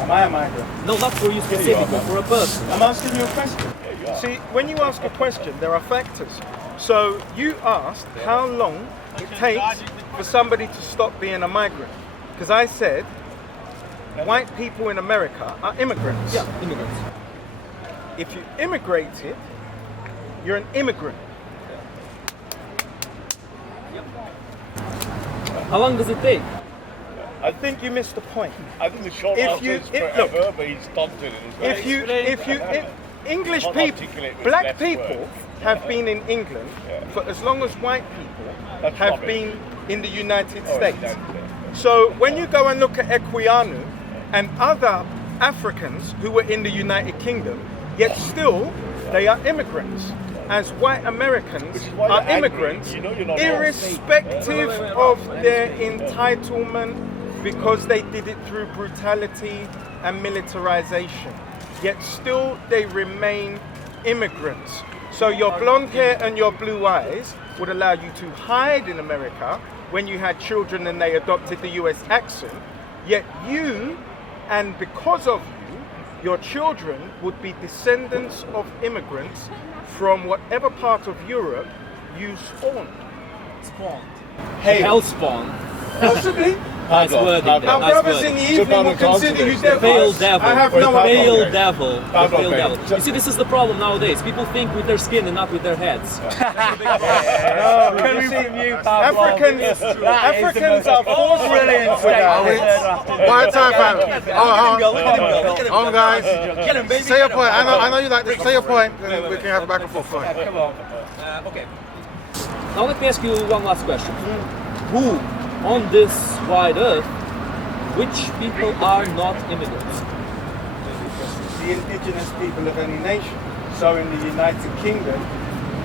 Am I a migrant? No, not for you specifically, for a person. I'm asking you a question. See, when you ask a question, there are factors. So you asked how long it takes for somebody to stop being a migrant. Because I said white people in America are immigrants. Yeah, immigrants. If you immigrated, you're an immigrant. How long does it take? I think you missed the point. I think the short answer is forever, but he's stunted in his way. English people, black people have been in England for as long as white people have been in the United States. So when you go and look at Equiano and other Africans who were in the United Kingdom, yet still they are immigrants, as white Americans are immigrants, irrespective of their entitlement, because they did it through brutality and militarization. Yet still they remain immigrants. So your blonde hair and your blue eyes would allow you to hide in America when you had children and they adopted the US accent. Yet you, and because of you, your children would be descendants of immigrants from whatever part of Europe you spawned. Hey. Hell spawn. Possibly. Nice wording there. Our Nice brothers wording. in the evening will consider you devils. Failed devil. I have no failed devil. The failed devil. You see, this is the problem nowadays. People think with their skin and not with their heads. Africans are force brilliant with that. One time, fam. Hold on, guys. Say your point. I know you like this. Say your point, and we can have a back and forth fight. Come on. Okay. Now let me ask you one last question. Who on this wide earth, which people are not immigrants? The indigenous people of any nation. So in the United Kingdom,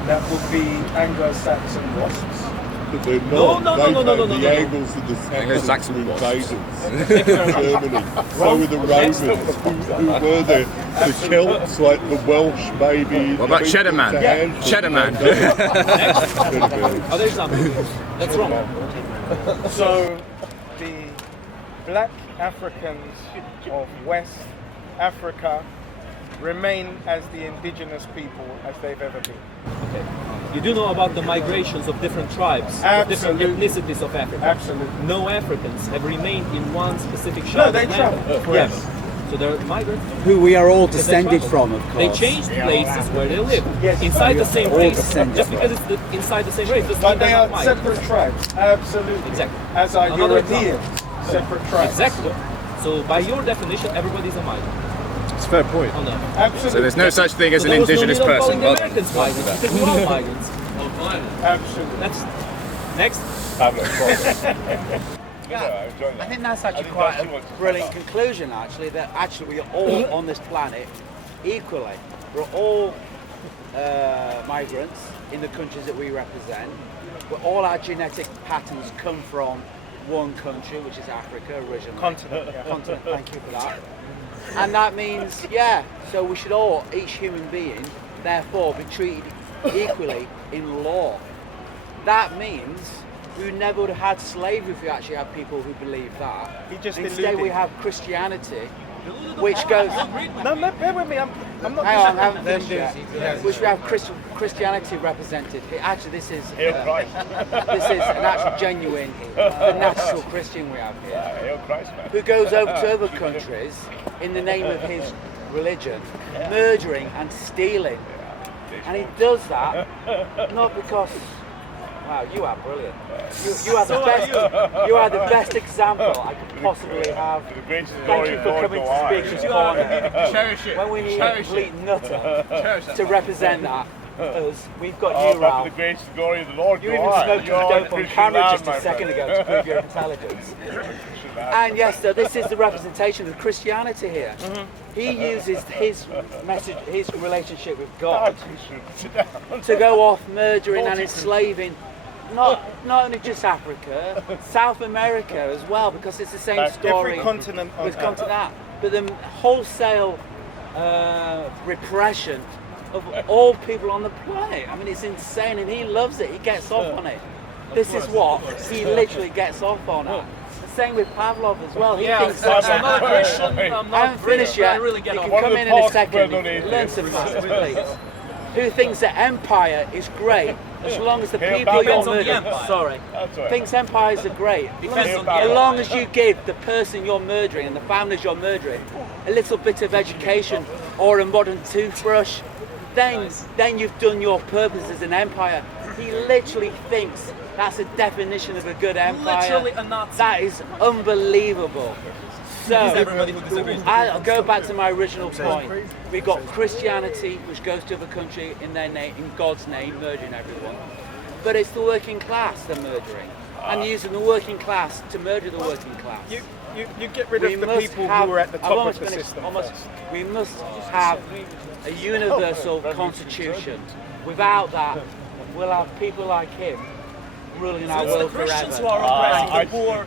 that would be Anglo-Saxon wasps. But they're No. The Angles are the Saxon invaders in Germany. So were the Romans. Who were there? The Celts, like the Welsh, maybe. What about Cheddar Man? Cheddar Man. Other example. That's wrong. So the black Africans of West Africa remain as the indigenous people as they've ever been. Okay. You do know about the migrations of different tribes, of different ethnicities of Africa. Absolutely. No Africans have remained in one specific No, shelter they travel forever. Yes. So they're migrants. Who we are all descended from, of course. They changed places where they live. Yes. Inside the same all race. descended Just because it's inside the same race doesn't But mean they they're are not migrants. separate tribes. Absolutely. Exactly. As are Another Europeans. Separate tribes. Exactly. So by your definition, everybody's a migrant. It's a fair point. Oh, no. Absolutely. So there's no such thing as So an there was no indigenous need of person. calling the Americans migrants, because we're all migrants. Absolutely. That's next. I think that's actually quite a brilliant conclusion, actually, that actually we are all on this planet equally. We're all migrants in the countries that we represent, but all our genetic patterns come from one country, which is Africa originally. Continent, yeah. Continent, thank you for that. And that means, yeah, so we should all, each human being, therefore be treated equally in law. That means we never would have had slavery if we actually had people who believe that. Instead we have Christianity, which goes... No, bear with me, I'm not... Hang on, I haven't finished yet. Which we have Christianity represented. Actually, this is an actual genuine, the natural Christian we have here, who goes over to other countries in the name of his religion, murdering and stealing. And he does that not because... Wow, you are brilliant. You are the best. You are the best example I could possibly have. Thank you for coming to speak this corner. When we need a complete nutter to represent that, us, we've got you, Ralph. For the grace and glory of the Lord, You even smoked dope on camera just a second ago to prove your intelligence. And yes, so this is the representation of Christianity here. He uses his message, his relationship with God, to go off murdering and enslaving not only just Africa, South America as well, because it's the same story. Every continent on with Earth. continent, but the wholesale repression of all people on the planet. I mean, it's insane, and he loves it. He gets off on it. This is what he literally gets off on it. The same with Pavlov as well. He thinks that. I'm not a Christian. I haven't finished yet. Really get You off. can come in a second. Learn some maths, please. Who thinks that empire is great as long as the people you're Depends on the murdering, empire. thinks empires are great. Depends on the As empire. long as you give the person you're murdering and the families you're murdering a little bit of education or a modern toothbrush, then you've done your purpose as an empire. He literally thinks that's a definition of a good empire. Literally a Nazi. That is unbelievable. So, everybody who disagrees. I'll go back to my original point. We've got Christianity, which goes to the country in their name, in God's name, murdering everyone. But it's the working class they're murdering, and using the working class to murder the working class. You get rid of the people who are at the top of the system. We must have a universal constitution. Without that, we'll have people like him ruling our It's the world Christians who forever. are oppressing the poor,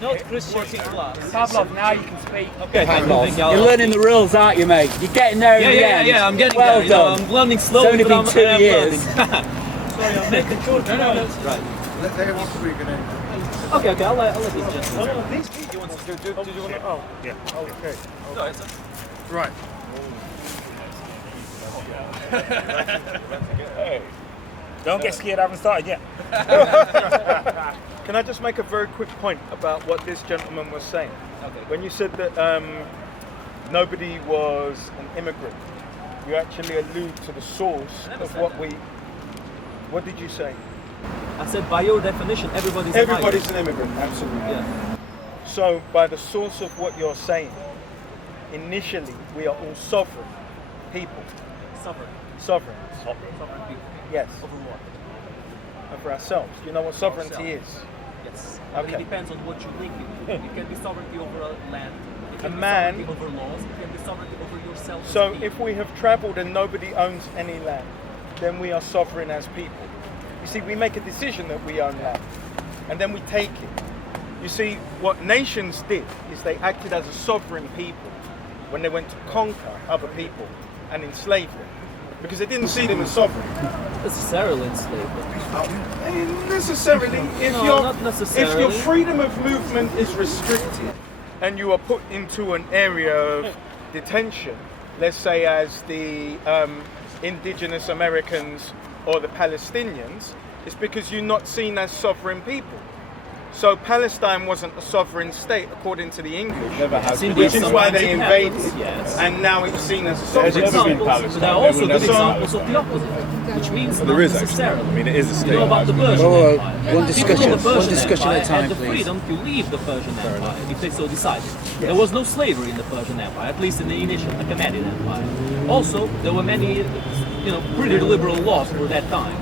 not Christian class. Pavlov, now you can speak. Okay, You're learning the rules, aren't you, mate? You're getting there in the end. Yeah, I'm getting well there. done. I'm learning slowly, It's only but been I'm 2 years. learning. Sorry, I'm making short points. Right. Okay, I'll let these gentlemen. These people. Do you want to? Oh, yeah. Okay. No, it's Right. Don't get scared, I haven't started yet. Can I just make a very quick point about what this gentleman was saying? Okay. When you said that nobody was an immigrant, you actually allude to the source of what we... What did you say? I said by your definition, everybody's Everybody's an immigrant, absolutely. Yeah. So by the source of what you're saying, initially we are all sovereign people. Sovereign. Sovereign. Sovereign people. Yes. Over what? Over ourselves. You know what sovereignty is? Yes. Okay. It depends on what you link it with. It can be sovereignty over a land. It can A be man- sovereignty over laws. It can be sovereignty over yourself. as a So people. if we have travelled and nobody owns any land, then we are sovereign as people. You see, we make a decision that we own land, and then we take it. You see, what nations did is they acted as a sovereign people when they went to conquer other people and enslave them, because they didn't see them as sovereign. necessarily enslaved. Necessarily, if No, your not necessarily. if your freedom of movement is restricted, and you are put into an area of detention, let's say as the indigenous Americans or the Palestinians, it's because you're not seen as sovereign people. So Palestine wasn't a sovereign state according to the English, which is why they invaded, and now it's seen as a sovereign state. But there are also good examples of the opposite, which means There not is actually. necessarily. I mean, it is a state. You know about the Persian Well, Empire. one discussion- People in the one Persian discussion at a Empire time, had the please. freedom to leave the Persian Empire if they so decided. There was no slavery in the Persian Empire, at least in the initial Achaemenid Empire. Also, there were many, pretty liberal laws for that time.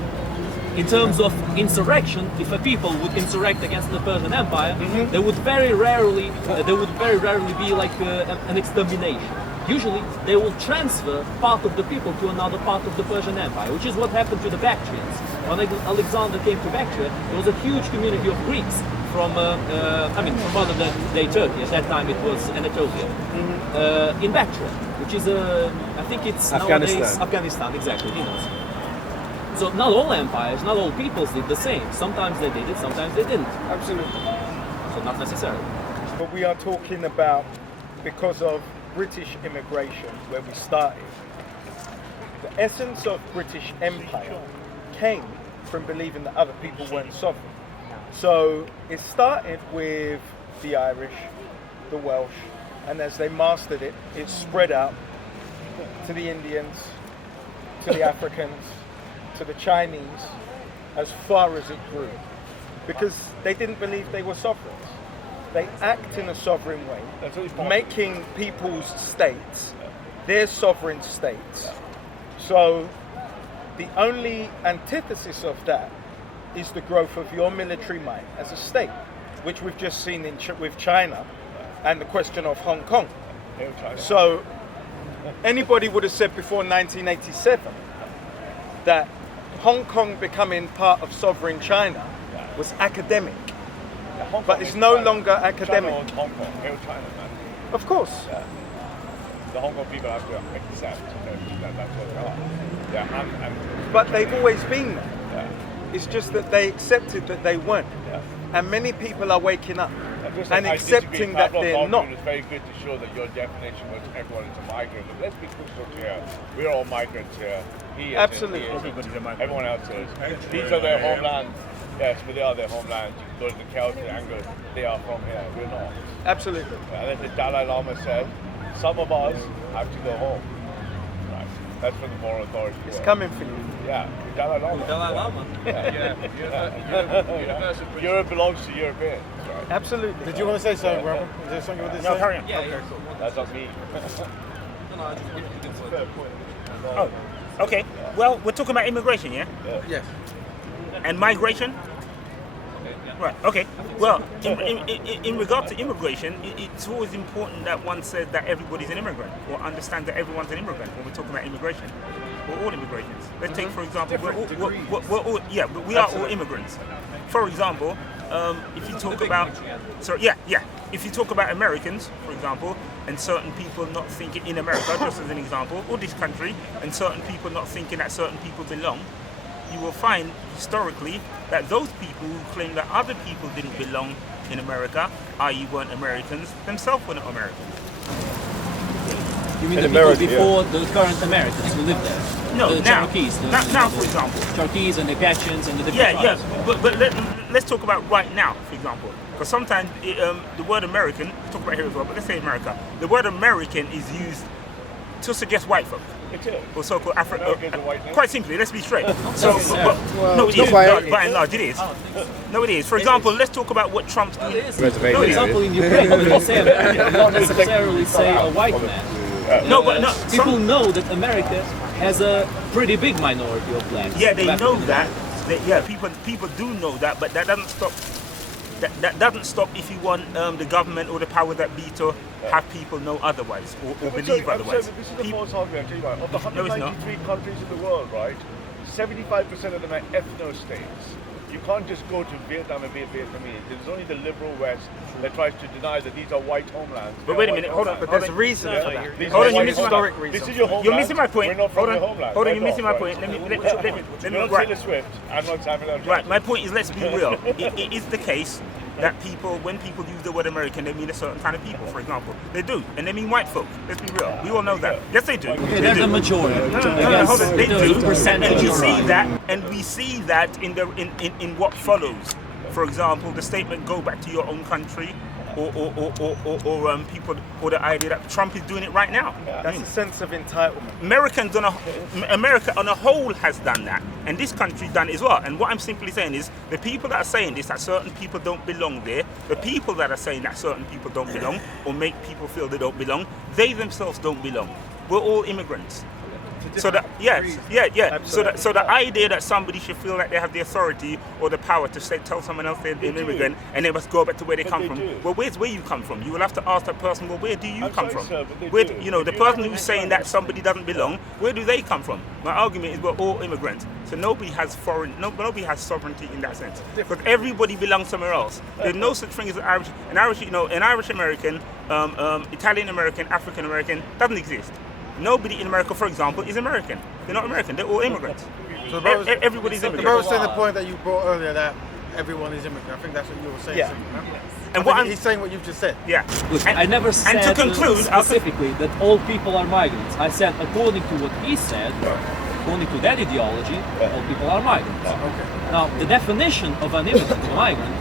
In terms of insurrection, if a people would insurrect against the Persian Empire, there would very rarely be like an extermination. Usually, they will transfer part of the people to another part of the Persian Empire, which is what happened to the Bactrians. When Alexander came to Bactria, there was a huge community of Greeks from modern day Turkey. At that time, it was Anatolia, in Bactria, which is I think it's Afghanistan. nowadays Afghanistan. Exactly, he knows. So not all empires, not all peoples did the same. Sometimes they did it, sometimes they didn't. Absolutely. So not necessarily. But we are talking about, because of British immigration, where we started, the essence of British Empire came from believing that other people weren't sovereign. So it started with the Irish, the Welsh, and as they mastered it, it spread out to the Indians, to the Africans, to the Chinese, as far as it grew, because they didn't believe they were sovereigns. They act in a sovereign way, making people's states their sovereign states. So the only antithesis of that is the growth of your military might as a state, which we've just seen with China and the question of Hong Kong. So anybody would have said before 1987 that Hong Kong becoming part of sovereign China was academic, but it's no longer academic. China owns Hong Kong, China, man. Of course. Yeah. The Hong Kong people have to accept that that's what they are. Yeah, and But they've always been there. It's just that they accepted that they weren't. And many people are waking up and accepting that they're not. It's very good to show that your definition was everyone is a migrant. But let's be crystal clear. We're all migrants here. He is, Absolutely. he is, everyone else is. These are their homelands. Yes, but they are their homelands. You can go to the Celtic and go, they are from here. We're not. Absolutely. And as the Dalai Lama said, some of us have to go home. Right. That's for the moral authority. It's coming for you. Yeah, the Dalai Lama. Dalai Lama. Europe belongs to Europeans. Right. Absolutely. Did you want to say something, Robert? Is there something you want to say? No, carry on. That's not me. Oh, okay. Well, we're talking about immigration, yeah? Yes. And migration? Right, okay. Well, in regard to immigration, it's always important that one says that everybody's an immigrant, or understands that everyone's an immigrant when we're talking about immigration. We're all immigrants. Let's take, for example, we are all immigrants. For example, if you talk about, if you talk about Americans, for example, and certain people not thinking in America, just as an example, or this country, and certain people not thinking that certain people belong, you will find historically that those people who claim that other people didn't belong in America, i.e. weren't Americans, themselves were not Americans. You mean In the America, people before the current Americans who lived there? No, the now, Cherokees. now, for example. Cherokees and the Gachans and the different tribes. But let's talk about right now, for example. Because sometimes the word American, we talk about here as well, but let's say America. The word American is used to suggest white folk. Or so-called African. Quite simply, let's be straight. So, no, it is. By and large, it is. No, it is. For example, let's talk about what Trump's doing. For example, in Ukraine, when you say American, you don't necessarily say a white man. People know that America has a pretty big minority of blacks. Yeah, they know that. People do know that, but that doesn't stop. That doesn't stop if you want the government or the power that be to have people know otherwise or believe otherwise. This is the false argument. I'll tell you what. Of the 193 countries in the world, right, 75% of them are ethno-states. You can't just go to Vietnam and be a Vietnamese. There's only the liberal West that tries to deny that these are white homelands. But wait a minute, hold on. But there's a reason for that. Hold on, you're missing historic reason. This is your homeland. You're missing my point. We're not from your homeland. Hold on, you're missing my point. Let me Taylor Swift. I'm not Samuel L. Jackson. Right, my point is, let's be real. It is the case that when people use the word American, they mean a certain kind of people, for example. They do, and they mean white folk. Let's be real. We all know that. Yes, they do. Okay, they're the majority. Hold on. They do, and we you're see right. that, and we see that in what follows. For example, the statement "Go back to your own country," or people, or the idea that Trump is doing it right now. That's a sense of entitlement. America on a whole has done that, and this country's done it as well. And what I'm simply saying is, the people that are saying this, that certain people don't belong there, the people that are saying that certain people don't belong, or make people feel they don't belong, they themselves don't belong. We're all immigrants. So that So the idea that somebody should feel like they have the authority or the power to tell someone else they're an immigrant and they must go back to where they come from. Well, where's where you come from? You will have to ask that person. Well, where do you come from? Where the person who's saying that somebody doesn't belong, where do they come from? My argument is we're all immigrants. So nobody has sovereignty in that sense. Because everybody belongs somewhere else. There's no such thing as an Irish American, Italian American, African American doesn't exist. Nobody in America, for example, is American. They're not American. They're all immigrants. So everybody's immigrant. The brother was saying the point that you brought earlier that everyone is immigrant. I think that's what you were saying. Yeah. And he's saying what you've just said. Yeah. Look, I never said to conclude, specifically that all people are migrants. I said according to what he said, according to that ideology, all people are migrants. Okay. Now, the definition of an immigrant or migrant,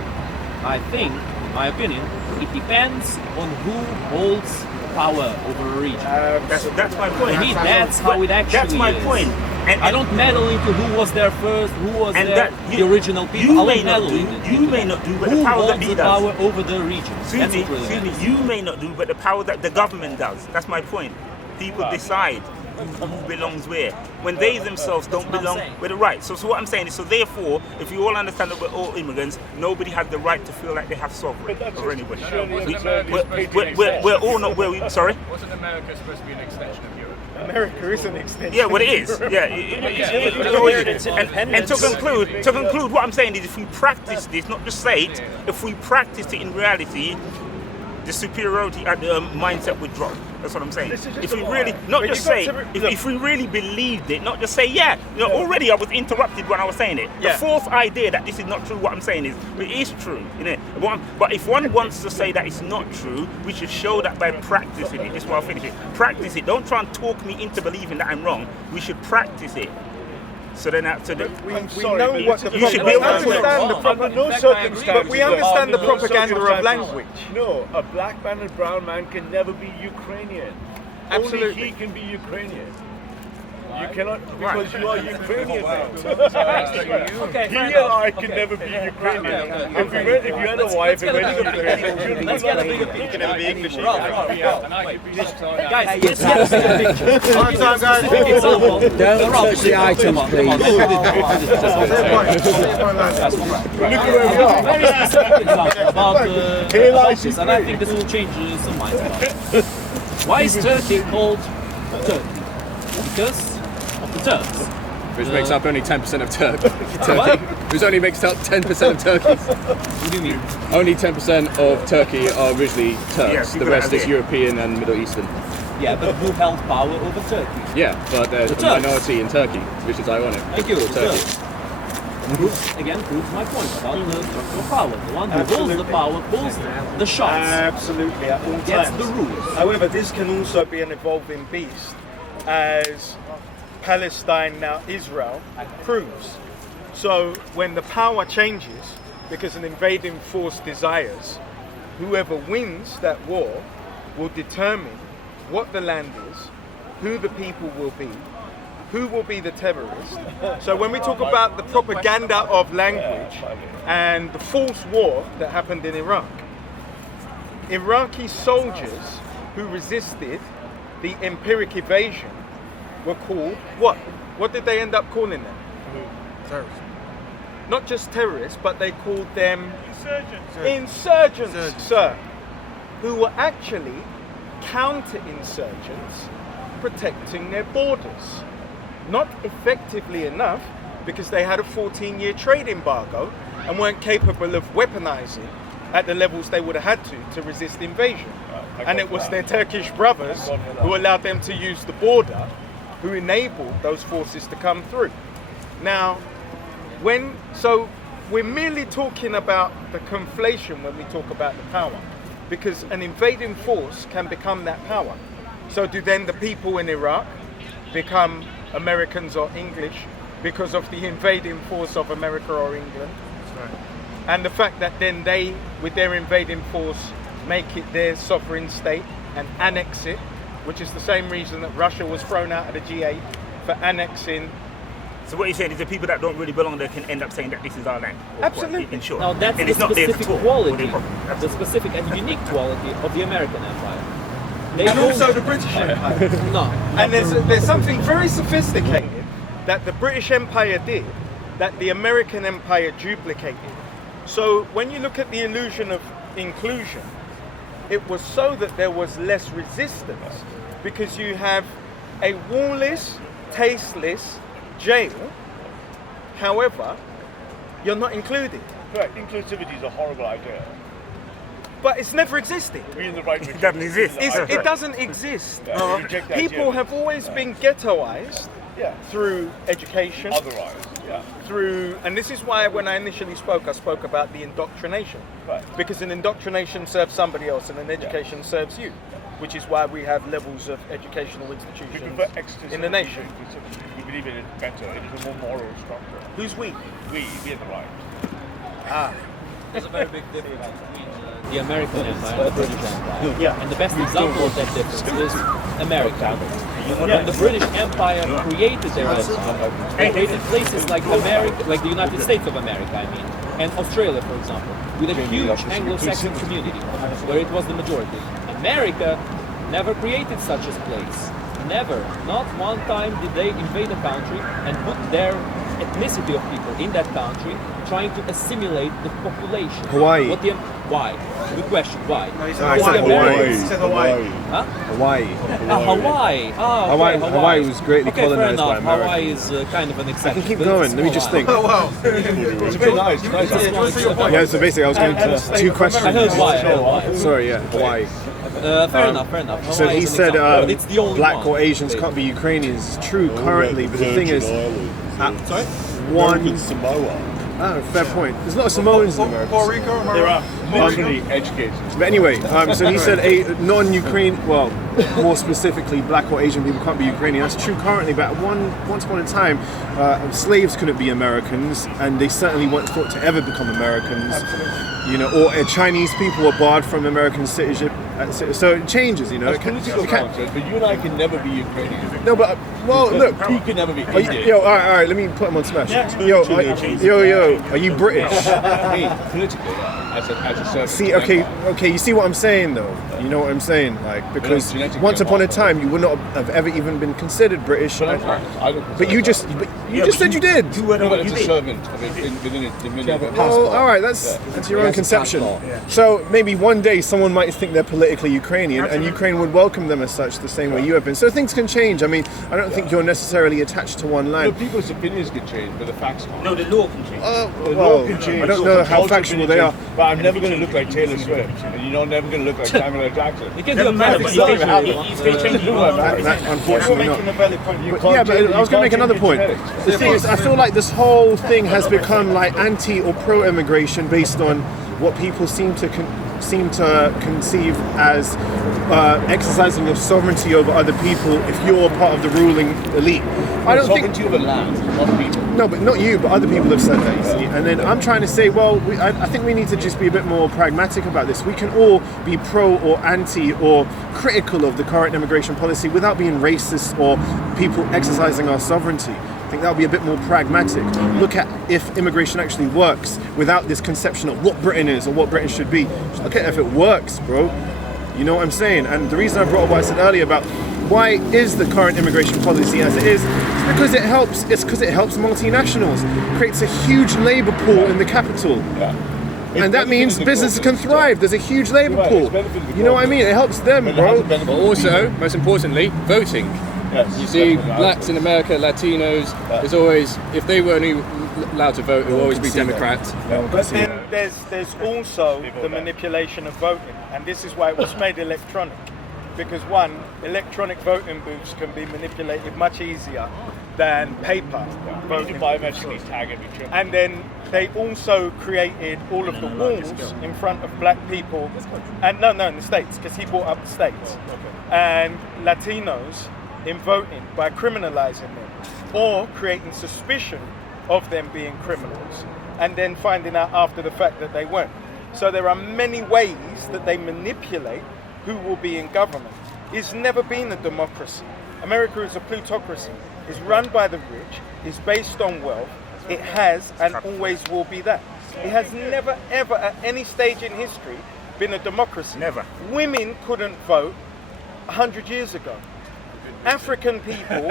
I think, in my opinion, it depends on who holds power over a region. That's my point. To me, that's how it actually That's my is. point. And I don't meddle into who was there first, who was and there, that the original people. I don't meddle into you may not do, but who the power that holds he the does. power over the region. That's what really Excuse me, you may not do, but the power that the government does. That's my point. People decide who belongs where. When they themselves don't belong where the right. So what I'm saying is, so therefore, if you all understand that we're all immigrants, nobody has the right to feel like they have sovereignty over anybody. We're all not where we. Sorry. Wasn't America supposed to be an extension of Europe? America is an extension. Yeah, well, it is. Yeah, and to conclude, what I'm saying is, if we practice this, not just say it, if we practice it in reality, the superiority mindset would drop. That's what I'm saying. If we really, not just say, if we really believed it, not just say, already I was interrupted when I was saying it. The fourth idea that this is not true, what I'm saying is, it is true. But if one wants to say that it's not true, we should show that by practicing it. This is why I'll finish it. Practice it. Don't try and talk me into believing that I'm wrong. We should practice it. So then after the we know what the you should be able to understand the but we understand the propaganda of language. No, a black man and brown man can never be Ukrainian. Absolutely. Only he can be Ukrainian. You cannot, because you are Ukrainian now. Okay, He and I can never be Ukrainian. If you had a wife and went to Ukraine, let's get a bigger picture. you can never be English. Guys, let's get a bigger picture. All right, time, guys. Don't touch the items, please. About this, and I think this will change some minds about it. Why is Turkey called Turkey? Because of the Turks. Which makes up only 10% of Turkey. Which only makes up 10% of Turkey. What do you mean? Only 10% of Turkey are originally Turks. Yeah, the rest is European and Middle Eastern. Yeah, but who held power over Turkey? Yeah, but there's a minority in Turkey, which is ironic. Thank you. Turkey. Proves my point about the power. The one who holds the power pulls the shots. Absolutely, at all Gets times. the rules. However, this can also be an evolving beast, as Palestine, now Israel, proves. So when the power changes, because an invading force desires, whoever wins that war will determine what the land is, who the people will be the terrorist. So when we talk about the propaganda of language and the false war that happened in Iraq, Iraqi soldiers who resisted the empiric invasion were called what? What did they end up calling them? Terrorists. Not just terrorists, but they called them insurgents, sir, who were actually counter-insurgents protecting their borders. Not effectively enough, because they had a 14-year trade embargo and weren't capable of weaponizing at the levels they would have had to resist invasion. And it was their Turkish brothers who allowed them to use the border, who enabled those forces to come through. Now, we're merely talking about the conflation when we talk about the power, because an invading force can become that power. So do then the people in Iraq become Americans or English because of the invading force of America or England? That's right. And the fact that then they, with their invading force, make it their sovereign state and annex it, which is the same reason that Russia was thrown out of the G8 for annexing. So what you're saying is the people that don't really belong there can end up saying that this is our land. Absolutely. In short. Now that's and the it's not specific theirs at all. quality, the specific and unique quality of the American Empire. They And don't- also the British Empire. No. And there's something very sophisticated that the British Empire did that the American Empire duplicated. So when you look at the illusion of inclusion, it was so that there was less resistance, because you have a warless, tasteless jail. However, you're not included. Correct. Inclusivity is a horrible idea. But it's never existed. We're in the right It doesn't exist. It doesn't exist. Yeah, we reject that People idea. have always been ghettoized Yeah. through education. Otherwise, yeah. Through, and this is why when I initially spoke, I spoke about the indoctrination. Right. Because an indoctrination serves somebody else and an education serves you. Which is why we have levels of educational We institutions prefer exclusivity in the nation. to inclusivity. We believe in it better. It is a more moral structure. Who's we? We in the right. Ah. There's a very big difference between the American Empire and the British Empire. Yeah. And the best example of that difference is America. When the British Empire created their empire, they created places like America, like the United States of America, I mean, and Australia, for example, with a huge Anglo-Saxon community, where it was the majority. America never created such a place. Never. Not one time did they invade a country and put their ethnicity of people in that country, trying to assimilate the population. Hawaii. Why? Good question. Why? No, he No, said he said Hawaii. He said Hawaii. Huh? Hawaii. Hawaii. Oh, okay, Hawaii was greatly okay, fair colonized enough. by America. Hawaii is kind of an I exception. can keep but it's a going. Let me small just island. think. Oh, wow. It's very nice. Yeah, so basically I was going to two questions. I heard why. Sorry, yeah, Hawaii. Fair enough. So Hawaii he is an said example, but it's the only black one, or Asians basically. can't be Ukrainians. It's true currently, but the thing is, Sorry? one. American Samoa. Oh, fair point. There's a lot of Samoans in America. Puerto Rico, am I There right? are literally educated. But anyway, so he said non-Ukraine, well, more specifically, black or Asian people can't be Ukrainian. That's true currently, but once upon a time, slaves couldn't be Americans, and they certainly weren't thought to ever become Americans. You know, or Chinese people were barred from American citizenship. So it changes, you know. That's political concept, but you and I can never be Ukrainian. No, but well, look. You can never be Are you, Indian. yo, all right, let me put him on smash. Yo, are you British? Me, politically, as a servant. See, okay, you see what I'm saying though. You know what I'm saying, like, because once upon a time you would not have ever even been considered British. But you just said you did. No, but as a servant within a dominion. Oh, all right, that's your own conception. So maybe one day someone might think they're politically Ukrainian, and Ukraine would welcome them as such, the same way you have been. So things can change. I mean, I don't think you're necessarily attached to one line. No, people's opinions can change, but the facts can't. No, the law can change. The well, law can change. I don't know how Culture factual can they are. change, But I'm never going to look like Taylor Swift, and you're never going to look like Samuel L. Jackson. You can do a matter, perfect but you surgery. can still change the law. Unfortunately not. Making a valid point. Yeah, but I was going to make another point. The thing is, I feel like this whole thing has become like anti or pro-immigration based on what people seem to conceive as exercising of sovereignty over other people if you're part of the ruling elite. I don't think sovereignty of a land, not people. No, but not you, but other people have said that, you see. And then I'm trying to say, well, I think we need to just be a bit more pragmatic about this. We can all be pro or anti or critical of the current immigration policy without being racist or people exercising our sovereignty. I think that would be a bit more pragmatic. Look at if immigration actually works without this conception of what Britain is or what Britain should be. Just look at if it works, bro. You know what I'm saying? And the reason I brought up what I said earlier about why is the current immigration policy as it is, it's because it helps. It's because it helps multinationals. It creates a huge labour pool in the capital. And that means businesses can thrive. There's a huge labour pool. You know what I mean? It helps them, bro. But also, most importantly, voting. Yes, You see, blacks in America, Latinos, there's always, if they were only allowed to vote, it will always be Democrats. But then there's also the manipulation of voting, and this is why it was made electronic. Because one, electronic voting booths can be manipulated much easier than paper voting. Biometrically tag every trip. And then they also created all of the walls in front of black people, and no, in the States, because he brought up the States, and Latinos in voting by criminalizing them or creating suspicion of them being criminals and then finding out after the fact that they weren't. So there are many ways that they manipulate who will be in government. It's never been a democracy. America is a plutocracy. It's run by the rich. It's based on wealth. It has and always will be that. It has never, ever, at any stage in history, been a democracy. Never. Women couldn't vote 100 years ago. African people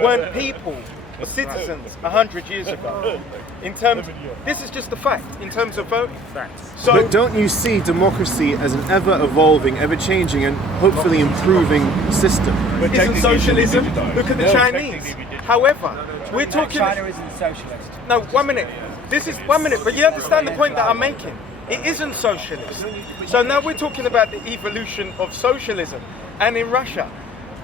weren't people, citizens 100 years ago. In terms, this is just a fact. In terms of voting, So, but don't you see democracy as an ever-evolving, ever-changing, and hopefully improving system? Isn't socialism? Look at the Chinese. However, we're talking. China isn't socialist. No, 1 minute. This is 1 minute, but you understand the point that I'm making. It isn't socialist. So now we're talking about the evolution of socialism, and in Russia,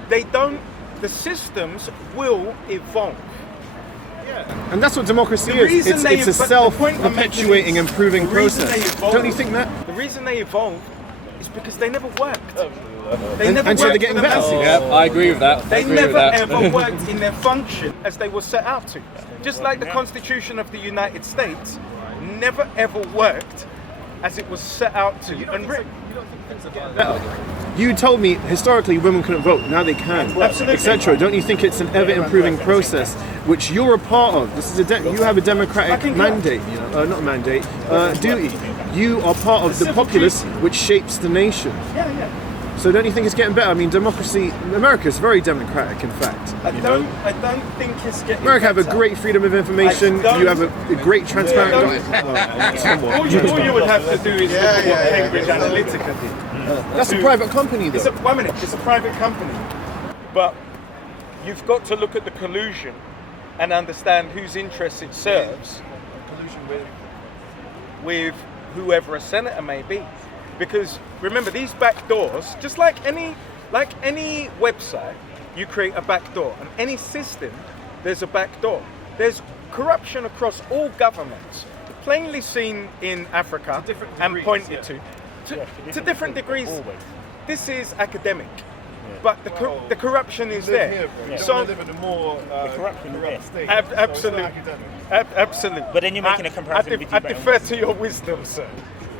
they don't. The systems will evolve. And that's what democracy is. It's a self-perpetuating, improving process. Don't you think that? The reason they evolved is because they never worked. And so they're getting better. Yeah, I agree with that. They never ever worked in their function as they were set out to. Just like the Constitution of the United States never ever worked as it was set out to and written. You told me historically women couldn't vote, now they can, etc. Don't you think it's an ever-improving process which you're a part of? This is you have a democratic mandate, not mandate, duty. You are part of the populace which shapes the nation. So don't you think it's getting better? I mean, democracy, America is very democratic, in fact. I don't think it's getting America have a great freedom of information. You have a great transparent. All you would have to do is look at what Cambridge Analytica did. That's a private company, though. It's a private company, but you've got to look at the collusion and understand whose interests it serves. Collusion with whoever a senator may be. Because remember, these back doors, just like any website, you create a back door. And any system, there's a back door. There's corruption across all governments, plainly seen in Africa and pointed to different degrees. This is academic, but the corruption is there. So live in a more corrupt state. Absolutely, absolutely. But then you're making a comparison. I defer to your wisdom, sir,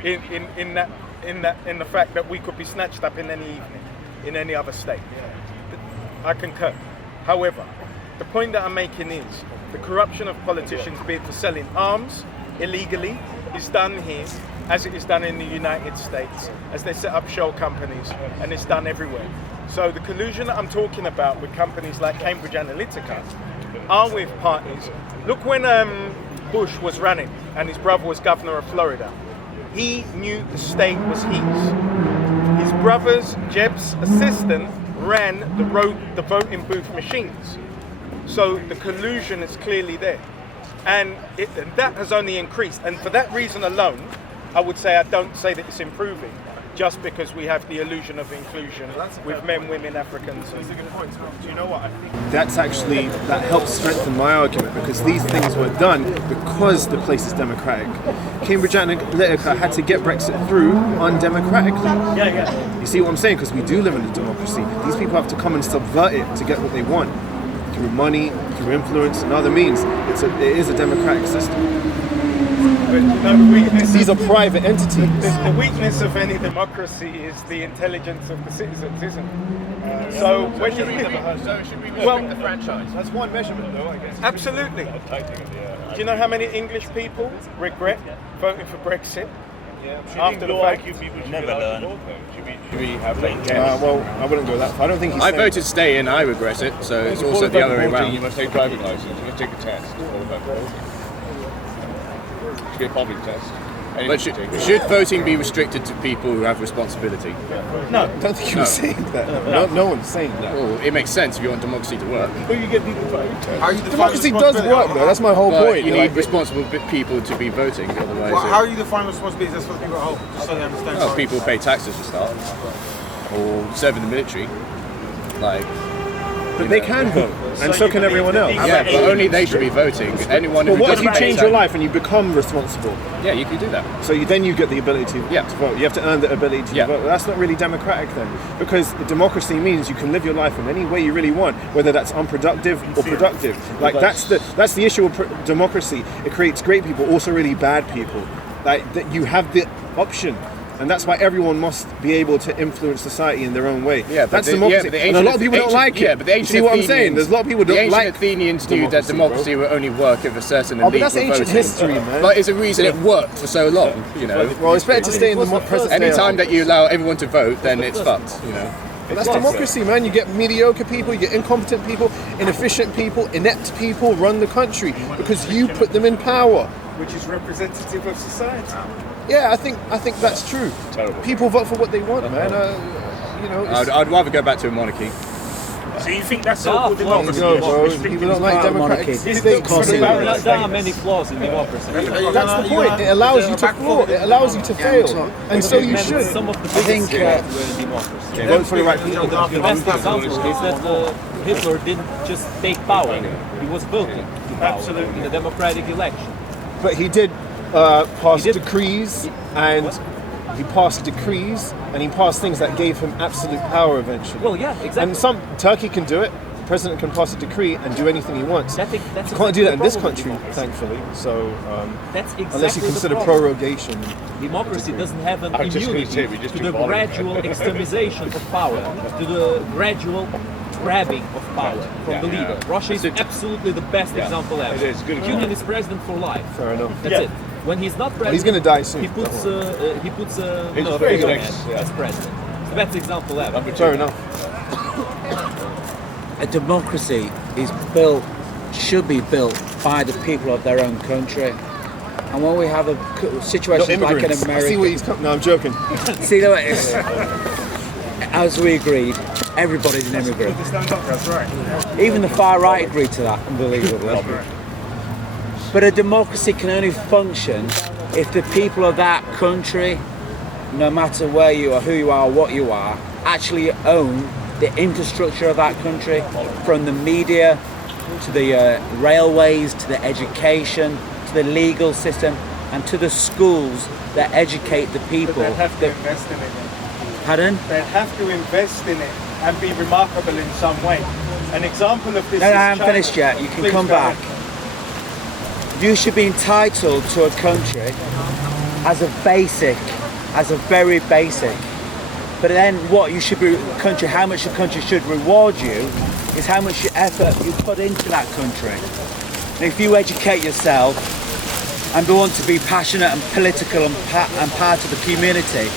in the fact that we could be snatched up in any evening, in any other state. I concur. However, the point that I'm making is the corruption of politicians, be it for selling arms illegally, is done here as it is done in the United States, as they set up shell companies, and it's done everywhere. So the collusion that I'm talking about with companies like Cambridge Analytica are with parties. Look when Bush was running and his brother was governor of Florida. He knew the state was his. His brother's, Jeb's assistant, ran the voting booth machines. So the collusion is clearly there. And that has only increased. And for that reason alone, I would say I don't say that it's improving, just because we have the illusion of inclusion with men, women, Africans. That's a good point. Do you know what I think? That helps strengthen my argument, because these things were done because the place is democratic. Cambridge Analytica had to get Brexit through undemocratically. You see what I'm saying? Because we do live in a democracy. These people have to come and subvert it to get what they want, through money, through influence, and other means. It is a democratic system. These are private entities. The weakness of any democracy is the intelligence of the citizens, isn't it? So when you should we restrict the franchise? That's one measurement, though, I guess. Absolutely. Do you know how many English people regret voting for Brexit? After the fact, never learn. Should we have well, I wouldn't go that far. I don't think I voted stay in, I regret it, so it's also the other way around. You must take driving license, you must take a test. Should be a public test. But should voting be restricted to people who have responsibility? No. I don't think you were saying that. No one's saying that. Well, it makes sense if you want democracy to work. But you get people voting. Democracy does work, though. That's my whole point. You need responsible people to be voting, otherwise. How are you defining responsibilities? That's for people at home, just so they understand. Well, people pay taxes for start, or serve in the military. Like, But they can vote, and so can everyone else. Yeah, but only they should be voting. Anyone But who what if doesn't you pay change tax- your life and you become responsible? Yeah, you can do that. So then you get the ability to vote. You have to earn the ability to vote. That's not really democratic then, because democracy means you can live your life in any way you really want, whether that's unproductive or productive. Like that's the issue of democracy. It creates great people, also really bad people. Like that you have the option. And that's why everyone must be able to influence society in their own way. Yeah, that's democracy. And a lot of people don't like it. Yeah, but the ancient See what I'm saying? There's a lot of people who don't like the ancient Athenians knew that democracy would only work if a certain elite but that's were ancient voting. history, man. But it's a reason it worked for so long, you know. Well, it's better to stay in the present day. Any time that you allow everyone to vote, then it's fucked, you know. But that's democracy, man. You get mediocre people, you get incompetent people, inefficient people, inept people run the country because you put them in power. Which is representative of society. Yeah, I think that's true. Terrible. People vote for what they want, man. You know, I'd rather go back to a monarchy. So you think that's so-called democracy? No, bro. People don't like democratic states. There are many flaws in democracy. That's the point. It allows you to flaw. It allows you to fail, and so you should. Some of the I think democracy. Vote for the right people. The best example is that Hitler didn't just take power; he was voted to power in a democratic election. But he did pass decrees, and he passed things that gave him absolute power eventually. Well, yeah, exactly. And Turkey can do it. The president can pass a decree and do anything he wants. That's you can't do that in this country, thankfully. So that's exactly unless you consider the problem. prorogation. Democracy doesn't have an I was just immunity gonna say, we just to do the volume. gradual extremization of power, to the gradual grabbing of power from the leader. Russia is absolutely the best example ever. It is. Good Putin is president for life. Fair enough. That's it. When he's not president, he's going to die soon. He puts a He's figure very man next, as president. It's the best example ever. Fair enough. a democracy should be built by the people of their own country. And when we have a situation like in America, I see where he's coming. No, I'm joking. See the way it's, as we agreed, everybody's an immigrant. That's right. Even the far right agreed to that, unbelievably. But a democracy can only function if the people of that country, no matter where you are, who you are, what you are, actually own the infrastructure of that country, from the media to the railways, to the education, to the legal system, and to the schools that educate the people. But they'd have to invest in it. Pardon? They'd have to invest in it and be remarkable in some way. An example of this No, is I haven't China. finished yet. You can Please come go back. ahead. You should be entitled to a country as a very basic. But then what you should be, how much the country should reward you is how much effort you put into that country. And if you educate yourself and want to be passionate and political and part of the community,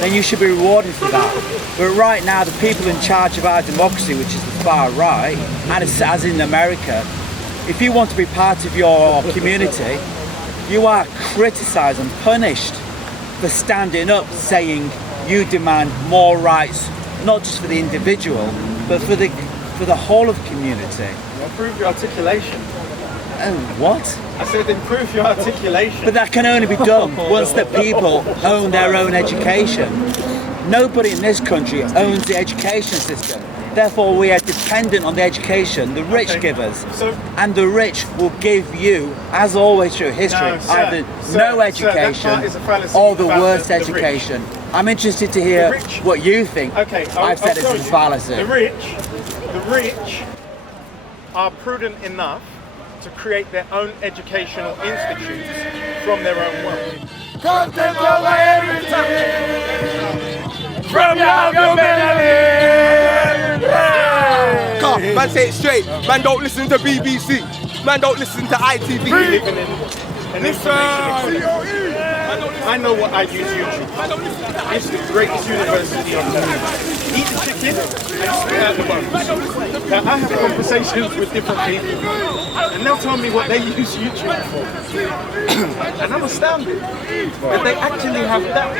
then you should be rewarded for that. But right now, the people in charge of our democracy, which is the far right, and as in America, if you want to be part of your community, you are criticised and punished for standing up, saying you demand more rights, not just for the individual, but for the whole of the community. Improve your articulation. Oh, what? I said improve your articulation. But that can only be done once the people own their own education. Nobody in this country owns the education system. Therefore, we are dependent on the education the rich give us. And the rich will give you, as always through history, either no education or the worst education. I'm interested to hear what you think. Okay, I've said it's a fallacy. The rich are prudent enough to create their own educational institutes from their own wealth. Content over everything from your community. Come, man, say it straight. Man, don't listen to BBC. Man, don't listen to ITV. Living in an information economy. I know what I use YouTube. It's the greatest university on the planet. Eat the chicken and spit out the bones. Now, I have conversations with different people, and they'll tell me what they use YouTube for. And I'm astounded that they actually have that